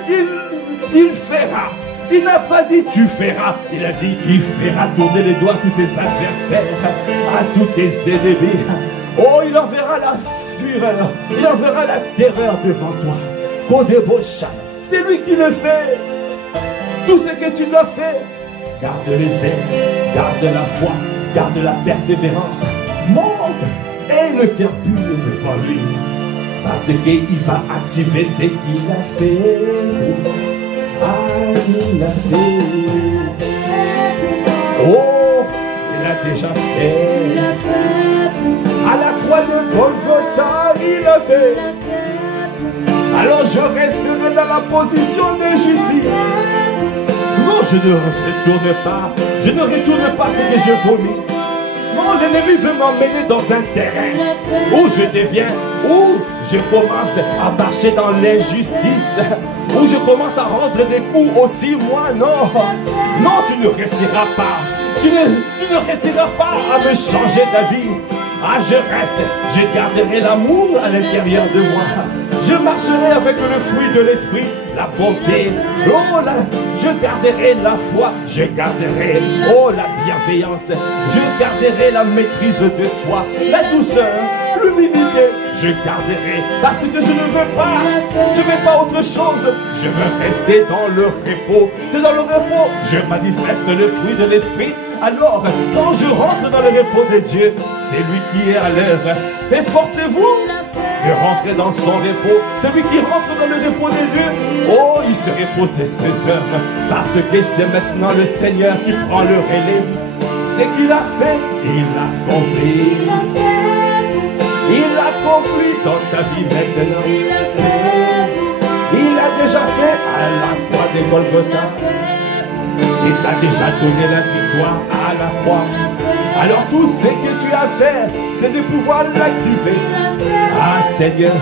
il fera. Il n'a pas dit tu feras, il a dit il fera tourner les doigts à tous ses adversaires, à tous tes ennemis. Oh, il enverra la fureur, il enverra la terreur devant toi. Kodebosha, c'est lui qui le fait. Tout ce que tu dois faire, garde les ailes, garde la foi, garde la persévérance. Monte et le cœur pur devant lui. Parce qu'il va activer ce qu'il a fait. Ah, il l'a fait. Oh, il a déjà fait. À la croix de Golgotha, il l'a fait. Alors je resterai dans la position de justice. Non, je ne retourne pas. Je ne retourne pas ce que je vomis. Non, l'ennemi veut m'emmener dans un terrain où je deviens, où je commence à marcher dans l'injustice, où je commence à rendre des coups aussi. Moi, non. Non, tu ne réussiras pas. Tu ne réussiras pas à me changer d'avis. Ah, je reste. Je garderai l'amour à l'intérieur de moi. Je marcherai avec le fruit de l'esprit, la bonté. Oh là, je garderai la foi. Je garderai, oh, la bienveillance. Je garderai la maîtrise de soi, la douceur, l'humilité. Je garderai parce que je ne veux pas. Je ne veux pas autre chose. Je veux rester dans le repos. C'est dans le repos. Je manifeste le fruit de l'esprit. Alors, quand je rentre dans le repos de Dieu, c'est lui qui est à l'œuvre. Efforcez-vous de rentrer dans son repos. Celui qui rentre dans le repos de Dieu, oh, il se repose de ses œuvres. Parce que c'est maintenant le Seigneur qui prend le relais. Ce qu'il a fait, il l'a accompli. Il l'a accompli dans ta vie maintenant. Il l'a déjà fait à la croix de Golgotha. Il t'a déjà donné la victoire à la croix. Alors tout ce que tu as fait, c'est de pouvoir l'activer. Ah Seigneur,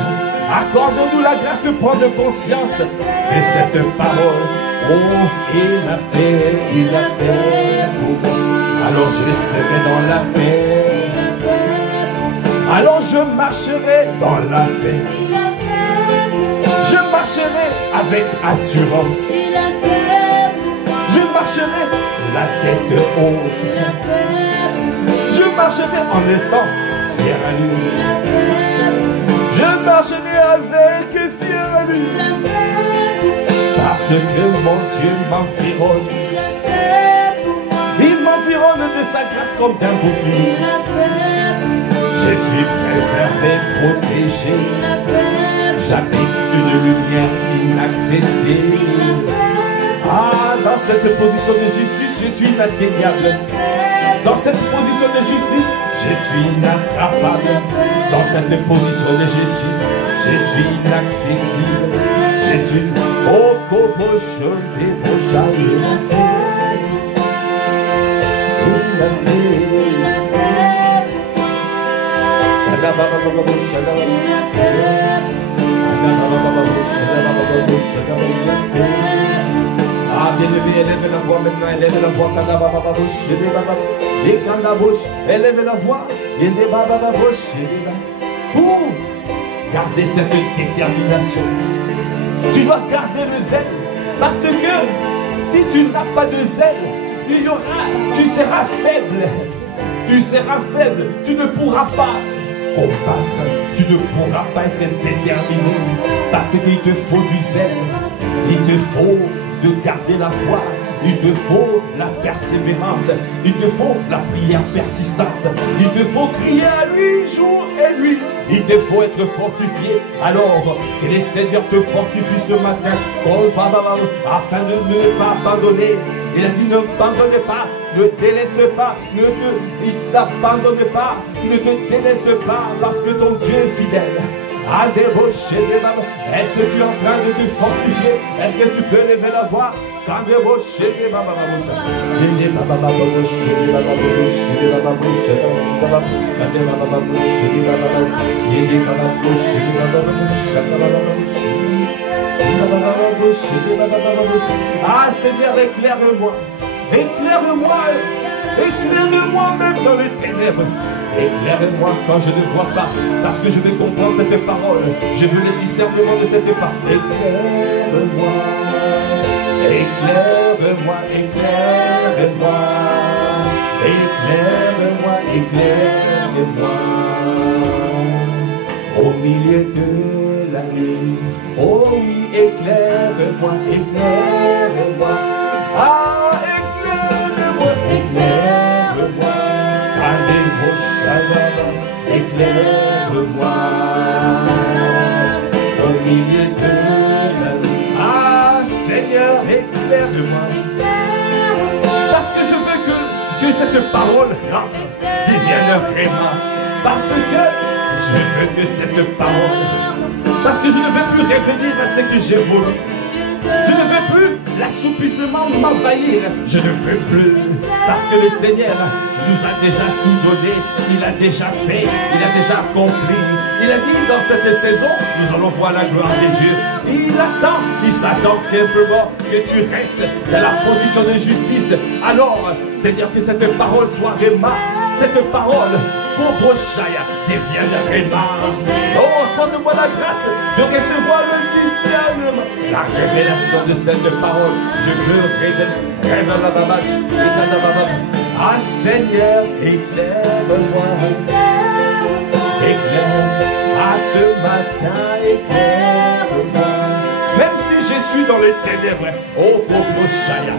accorde-nous la grâce de prendre conscience de cette parole. Oh, il a fait, il a fait. Alors je serai dans la paix. Alors je marcherai dans la paix. Je marcherai avec assurance. Je marcherai la tête haute. Je marcherai en étant fier à lui. Je marcherai avec fier à lui. Parce que mon Dieu m'environne. Il m'environne de sa grâce comme d'un bouclier. Je suis préservé, protégé. J'habite une lumière inaccessible. Ah, dans cette position de justice, je suis inatteignable. Dans cette position de justice, je suis inattrapable. Dans cette position de justice, je suis inaccessible. Je suis au coboche des bochailles. Ah, bien-aimé, élève la voix maintenant, élève la voix, élève la voix, pour garder cette détermination. Tu dois garder le zèle, parce que si tu n'as pas de zèle, tu seras faible. Tu seras faible, tu ne pourras pas combattre, tu ne pourras pas être déterminé, parce qu'il te faut du zèle, il te faut de garder la foi, il te faut la persévérance, il te faut la prière persistante, il te faut crier à lui jour et nuit, il te faut être fortifié. Alors que le Seigneur te fortifie ce matin, afin de ne pas abandonner. Il a dit ne t'abandonne pas, ne délaisse pas, ne t'abandonne pas, ne te délaisse pas, parce que ton Dieu est fidèle. Est-ce que tu es en train de te fortifier? Est-ce que tu peux lever la voix? Ah Seigneur, éclaire-moi. Éclaire-moi. Éclaire-moi même dans les ténèbres. Éclaire-moi quand je ne vois pas, parce que je veux comprendre cette parole. Je veux le discernement de cette parole. Éclaire-moi. Éclaire-moi, éclaire-moi. Éclaire-moi, éclaire-moi. Au milieu de la nuit, oh oui, éclaire-moi, éclaire-moi. Ah, éclaire-moi, éclaire-moi. Éclaire-moi. Au milieu de la nuit. Ah, Seigneur, éclaire-moi. Parce que je veux que cette parole rentre, devienne un réma. Parce que je veux que cette parole, parce que je ne veux plus revenir à ce que j'ai voulu. Je ne veux plus l'assoupissement m'envahir. Je ne veux plus. Parce que le Seigneur nous a déjà tout donné. Il a déjà fait. Il a déjà accompli. Il a dit dans cette saison, nous allons voir la gloire de Dieu. Il attend. Il s'attend simplement que tu restes dans la position de justice. Alors, Seigneur, que cette parole soit réma. Cette parole, pour Boshaya, devienne réma. Oh, accorde-moi la grâce de recevoir le discernement, la révélation de cette parole. Je veux révéler la babage. Ah Seigneur, éclaire-moi. Éclaire. Ah ce matin, éclaire-moi. Même si je suis dans les ténèbres, oh Boshaya.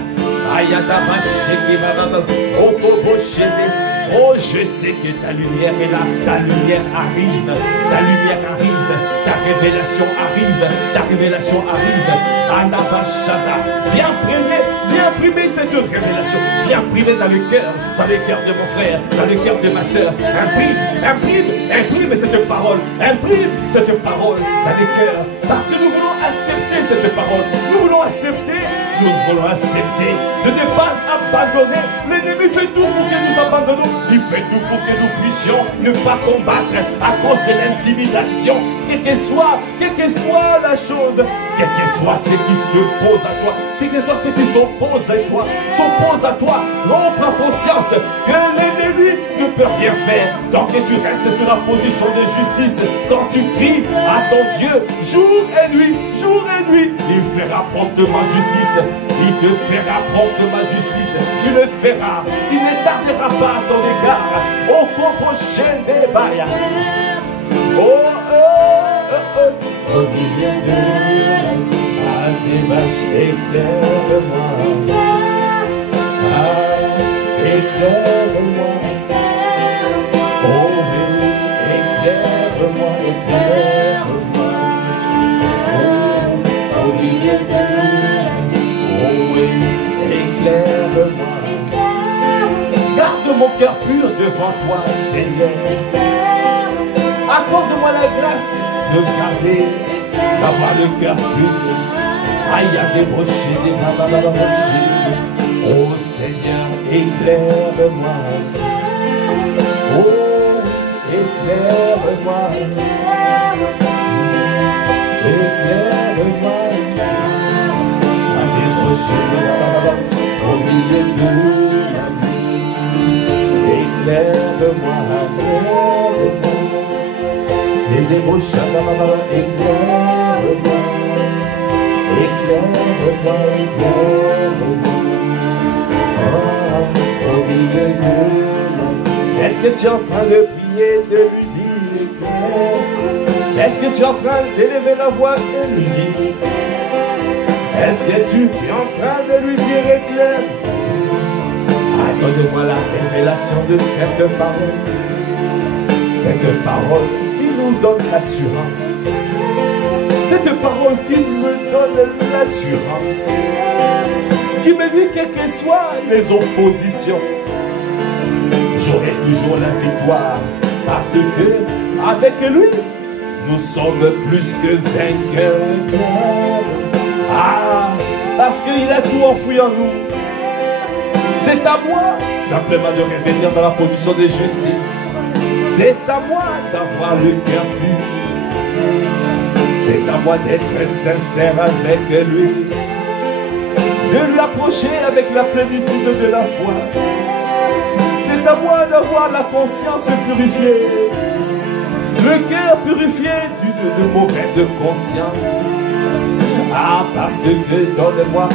Oh, je sais que ta lumière est là, ta lumière arrive, ta lumière arrive, ta révélation arrive, ta révélation arrive. Anabashada, viens imprimer cette révélation, viens imprimer dans le cœur de mon frère, dans le cœur de ma soeur. Imprime cette parole, imprime cette parole dans le cœur, parce que nous voulons accepter cette parole, nous voulons accepter de ne pas abandonner. L'ennemi fait tout pour que nous abandonnons. Il fait tout pour que nous puissions ne pas combattre à cause de l'intimidation. Quelle que soit la chose, quel que soit ce qui s'oppose à toi, quel que soit ce qui s'oppose à toi, non, prends conscience que l'ennemi ne peut rien faire tant que tu restes sur la position de justice. Quand tu cries à ton Dieu jour et nuit, il fera promptement justice. Il te fera promptement justice. Il le fera. Il ne tardera pas à ton égard. Au prochain débat. Au milieu de la vache, éclaire-moi. Éclaire-moi. Oh oui, éclaire-moi, éclaire-moi. Au milieu de oh oui, éclaire-moi. Garde mon cœur pur devant toi, Seigneur. Accorde-moi la grâce de garder, d'avoir le cœur pur. Aïe, à débaucher, des bababababoucher. Oh Seigneur, éclaire-moi. Oh, éclaire-moi. Éclaire-moi. Au milieu de la nuit, éclaire-moi, éclaire-moi. Les émotions, éclaire-moi, éclaire-moi, éclaire-moi. Au milieu de la nuit. Est-ce que tu es en train de prier, de lui dire éclaire? Est-ce que tu es en train d'élever la voix et lui dire? Est-ce que tu es en train de lui dire éclaire? Accorde-moi la révélation de cette parole qui nous donne l'assurance. Cette parole qui me donne l'assurance, qui me dit quelles que soient les oppositions, j'aurai toujours la victoire, parce que avec lui, nous sommes plus que vainqueurs. Ah, parce qu'il a tout enfoui en nous. C'est à moi simplement de revenir dans la position de justice. C'est à moi d'avoir le cœur pur. C'est à moi d'être sincère avec lui, de lui approcher avec la plénitude de la foi. C'est à moi d'avoir la conscience purifiée, le cœur purifié de mauvaise conscience. Ah, parce que donne-moi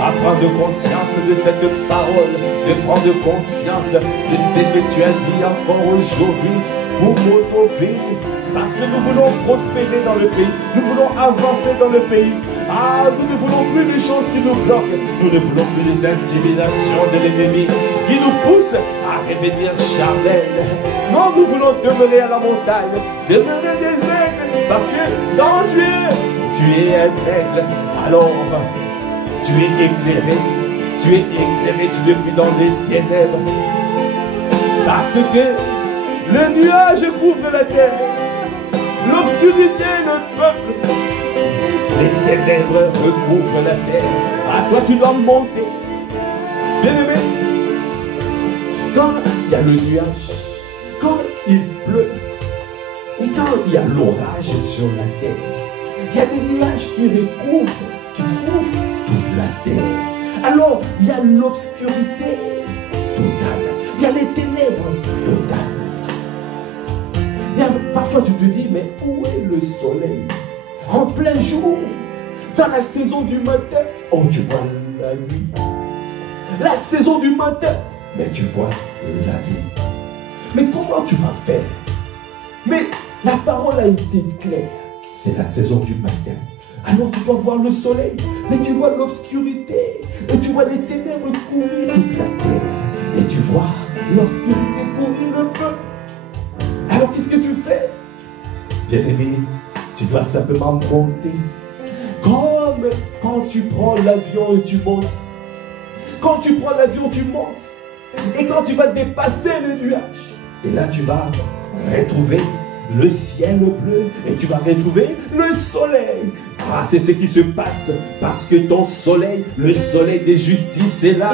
à prendre conscience de cette parole, de prendre conscience de ce que tu as dit encore aujourd'hui pour m'autover. Parce que nous voulons prospérer dans le pays, nous voulons avancer dans le pays. Ah, nous ne voulons plus les choses qui nous bloquent, nous ne voulons plus les intimidations de l'ennemi qui nous poussent à revenir charnels. Non, nous voulons demeurer à la montagne, demeurer des aigles, parce que dans Dieu, tu es un aigle, alors tu es éclairé, tu n'es plus dans les ténèbres. Parce que le nuage couvre la terre, l'obscurité le peuple, les ténèbres recouvrent la terre. À toi tu dois monter. Bien-aimé, quand il y a le nuage, quand il pleut, et quand il y a l'orage sur la terre, il y a des nuages qui recouvrent, qui couvrent toute la terre. Alors, il y a l'obscurité totale. Il y a les ténèbres totales. Parfois, tu te dis, mais où est le soleil? En plein jour, dans la saison du matin, oh, tu vois la nuit. La saison du matin, mais tu vois la nuit. Mais comment tu vas faire? Mais la parole a été claire. C'est la saison du matin. Alors tu dois voir le soleil, mais tu vois l'obscurité. Et tu vois les ténèbres couvrir toute la terre. Et tu vois l'obscurité couvrir le peuple. Alors qu'est-ce que tu fais? Bien-aimé, tu dois simplement monter. Comme quand tu prends l'avion et tu montes. Quand tu prends l'avion, tu montes. Et quand tu vas dépasser le nuage, et là tu vas retrouver le ciel bleu et tu vas retrouver le soleil. Ah, c'est ce qui se passe parce que ton soleil, le soleil de justice est là.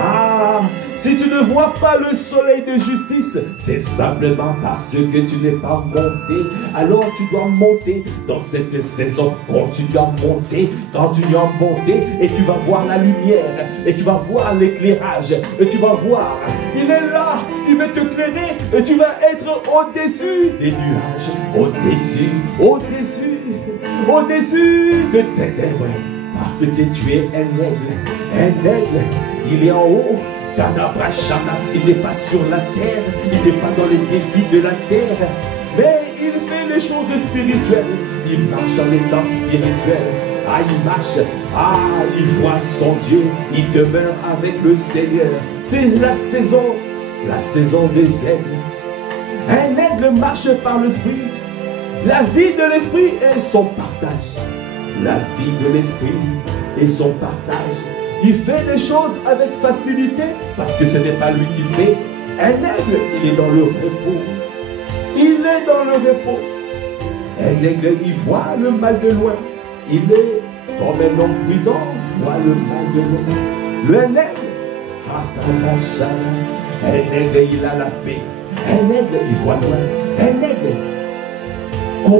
Ah, si tu ne vois pas le soleil de justice, c'est simplement parce que tu n'es pas monté. Alors tu dois monter dans cette saison. Continue à monter, continue à monter et tu vas voir la lumière et tu vas voir l'éclairage et tu vas voir, il est là, il va te éclairer et tu vas être au-dessus des nuages, au-dessus de ténèbres, parce que tu es un aigle, il est en haut, il n'est pas sur la terre, il n'est pas dans les défis de la terre, mais il fait les choses spirituelles, il marche dans les temps spirituels, ah il marche, ah il voit son Dieu, il demeure avec le Seigneur, c'est la saison des aigles. Un aigle marche par l'esprit. La vie de l'esprit est son partage. La vie de l'esprit est son partage. Il fait les choses avec facilité parce que ce n'est pas lui qui fait. Un aigle, il est dans le repos. Il est dans le repos. Un aigle, il voit le mal de loin. Il est comme un homme prudent, voit le mal de loin. Un aigle, il a la paix. Un aigle, il voit loin. Un aigle, un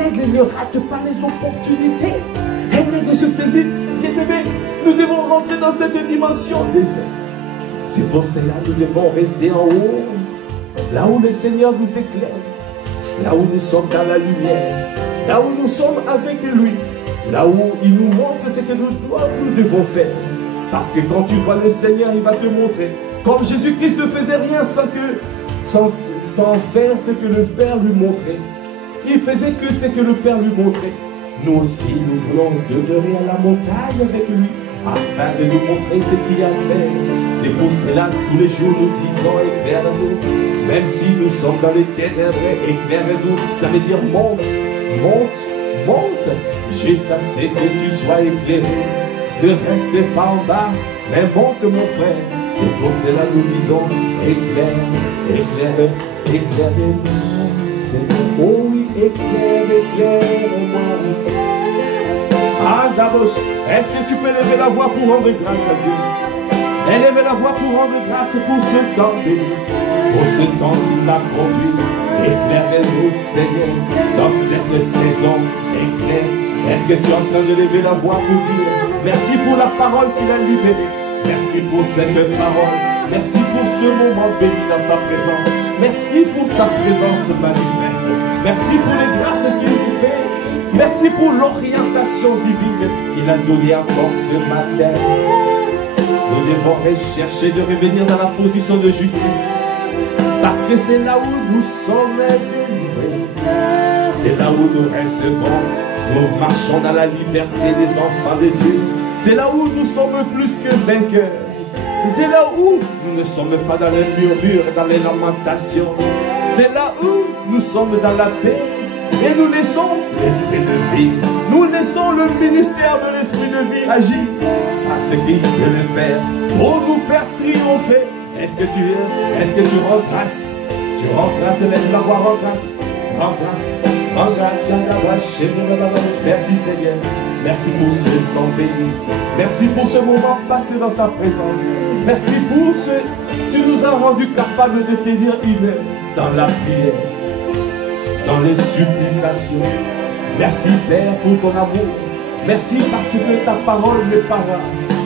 aigle ne rate pas les opportunités. Un aigle se saisit. Bien-aimé, nous devons rentrer dans cette dimension des aigles. C'est pour cela que nous devons rester en haut, là où le Seigneur nous éclaire, là où nous sommes dans la lumière, là où nous sommes avec lui, là où il nous montre ce que nous devons faire. Parce que quand tu vois le Seigneur, il va te montrer. Comme Jésus-Christ ne faisait rien sans faire ce que le Père lui montrait. Il faisait que ce que le Père lui montrait. Nous aussi, nous voulons demeurer à la montagne avec lui, afin de nous montrer ce qu'il a fait. C'est pour cela que tous les jours nous disons éclaire-nous. Même si nous sommes dans les ténèbres, éclaire-nous. Ça veut dire monte, monte, monte, jusqu'à ce que tu sois éclairé. Ne reste pas en bas, mais monte mon frère. C'est pour cela que nous disons éclaire, éclaire, éclaire-nous. Oh oui, éclaire, éclaire-moi. Ah, d'abord, est-ce que tu peux lever la voix pour rendre grâce à Dieu? Élevez la voix pour rendre grâce pour ce temps béni, pour ce temps qu'il a conduit. Éclaire-nous, Seigneur, dans cette saison. Éclaire. Est-ce que tu es en train de lever la voix pour dire merci pour la parole qu'il a libérée. Merci pour cette parole. Merci pour ce moment béni dans sa présence. Merci pour sa présence manifeste. Merci pour les grâces qu'il nous fait. Merci pour l'orientation divine qu'il a donnée encore ce matin. Nous devons rechercher de revenir dans la position de justice. Parce que c'est là où nous sommes délivrés. C'est là où nous recevons. Nous marchons dans la liberté des enfants de Dieu. C'est là où nous sommes plus que vainqueurs. C'est là où nous ne sommes pas dans les murmures, dans les lamentations. C'est là où nous sommes dans la paix. Et nous laissons l'esprit de vie. Nous laissons le ministère de l'esprit de vie agir. Parce qu'il veut le faire pour nous faire triompher. Est-ce que tu rends grâce? Tu rends grâce, lève la voix, rends grâce. Rends grâce. Rends grâce. Merci Seigneur. Merci pour ce temps béni. Merci pour ce moment passé dans ta présence. Merci pour ce tu nous as rendu capables de tenir une heure dans la prière, dans les supplications. Merci Père pour ton amour. Merci parce que ta parole n'est pas rare.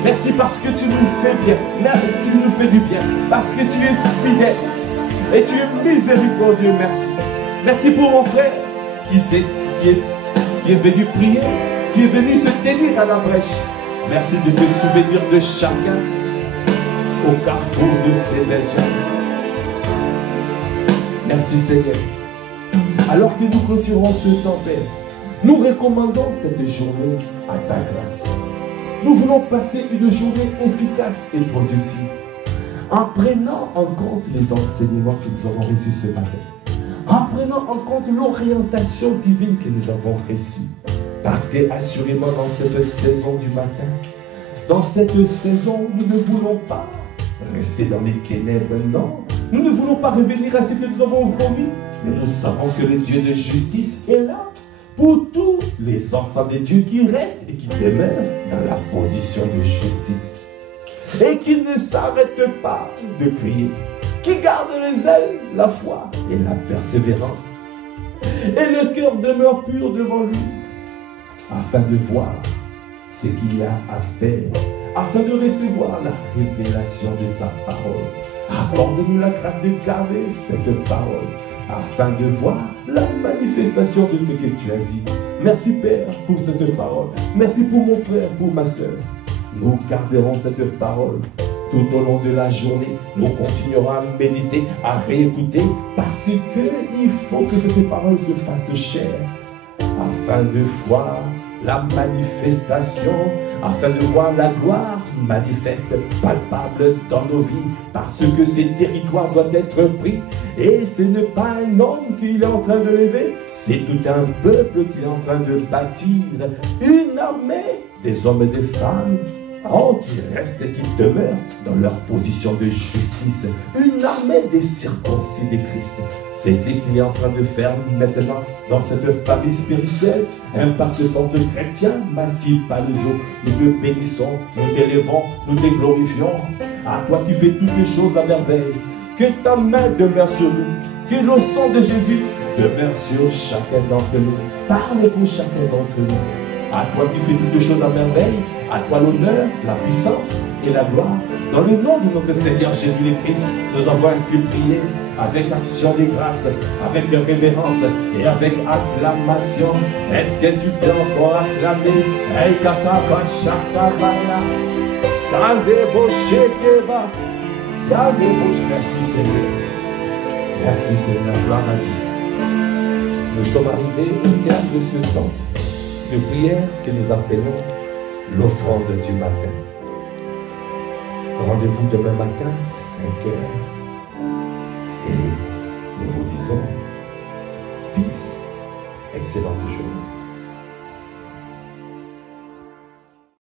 Merci parce que tu nous fais bien. Merci, tu nous fais du bien. Parce que tu es fidèle et tu es miséricordieux. Merci. Merci pour mon frère qui est venu prier, qui est venu se tenir à la brèche. Merci de te souvenir de chacun au carrefour de ses besoins. Merci Seigneur. Alors que nous clôturons ce temps, Père, nous recommandons cette journée à ta grâce. Nous voulons passer une journée efficace et productive en prenant en compte les enseignements que nous avons reçus ce matin, en prenant en compte l'orientation divine que nous avons reçue. Parce que assurément dans cette saison du matin, dans cette saison, nous ne voulons pas rester dans les ténèbres, non. Nous ne voulons pas revenir à ce que nous avons promis, mais nous savons que le Dieu de justice est là pour tous les enfants de Dieu qui restent et qui demeurent dans la position de justice. Et qui ne s'arrêtent pas de prier, qui gardent les ailes, la foi et la persévérance. Et le cœur demeure pur devant lui, afin de voir ce qu'il y a à faire, afin de recevoir la révélation de sa parole. Accorde-nous la grâce de garder cette parole, afin de voir la manifestation de ce que tu as dit. Merci Père pour cette parole. Merci pour mon frère, pour ma soeur. Nous garderons cette parole tout au long de la journée. Nous continuerons à méditer, à réécouter, parce qu'il faut que cette parole se fasse chère, afin de voir la manifestation, afin de voir la gloire manifeste, palpable dans nos vies, parce que ces territoires doivent être pris. Et ce n'est pas un homme qu'il est en train de lever, c'est tout un peuple qui est en train de bâtir une armée des hommes et des femmes qui restent et qui demeurent dans leur position de justice. Une armée des circoncis de Christ. C'est ce qu'il est en train de faire maintenant dans cette famille spirituelle. Impact Centre Chrétien, Massif Palaiso. Nous te bénissons, nous t'élevons, nous te glorifions. À toi qui fais toutes les choses à merveille. Que ta main demeure sur nous. Que le sang de Jésus demeure sur chacun d'entre nous. Parle pour chacun d'entre nous. À toi qui fais toutes les choses à merveille, à toi l'honneur, la puissance et la gloire. Dans le nom de notre Seigneur Jésus-Christ, nous avons ainsi prié avec action de grâce, avec révérence et avec acclamation. Est-ce que tu peux encore acclamer? Merci Seigneur. Merci Seigneur, gloire à Dieu. Nous sommes arrivés au terme de ce temps de prière que nous appelons l'offrande du matin. Rendez-vous demain matin, 5 heures. Et nous vous disons, peace, excellente journée.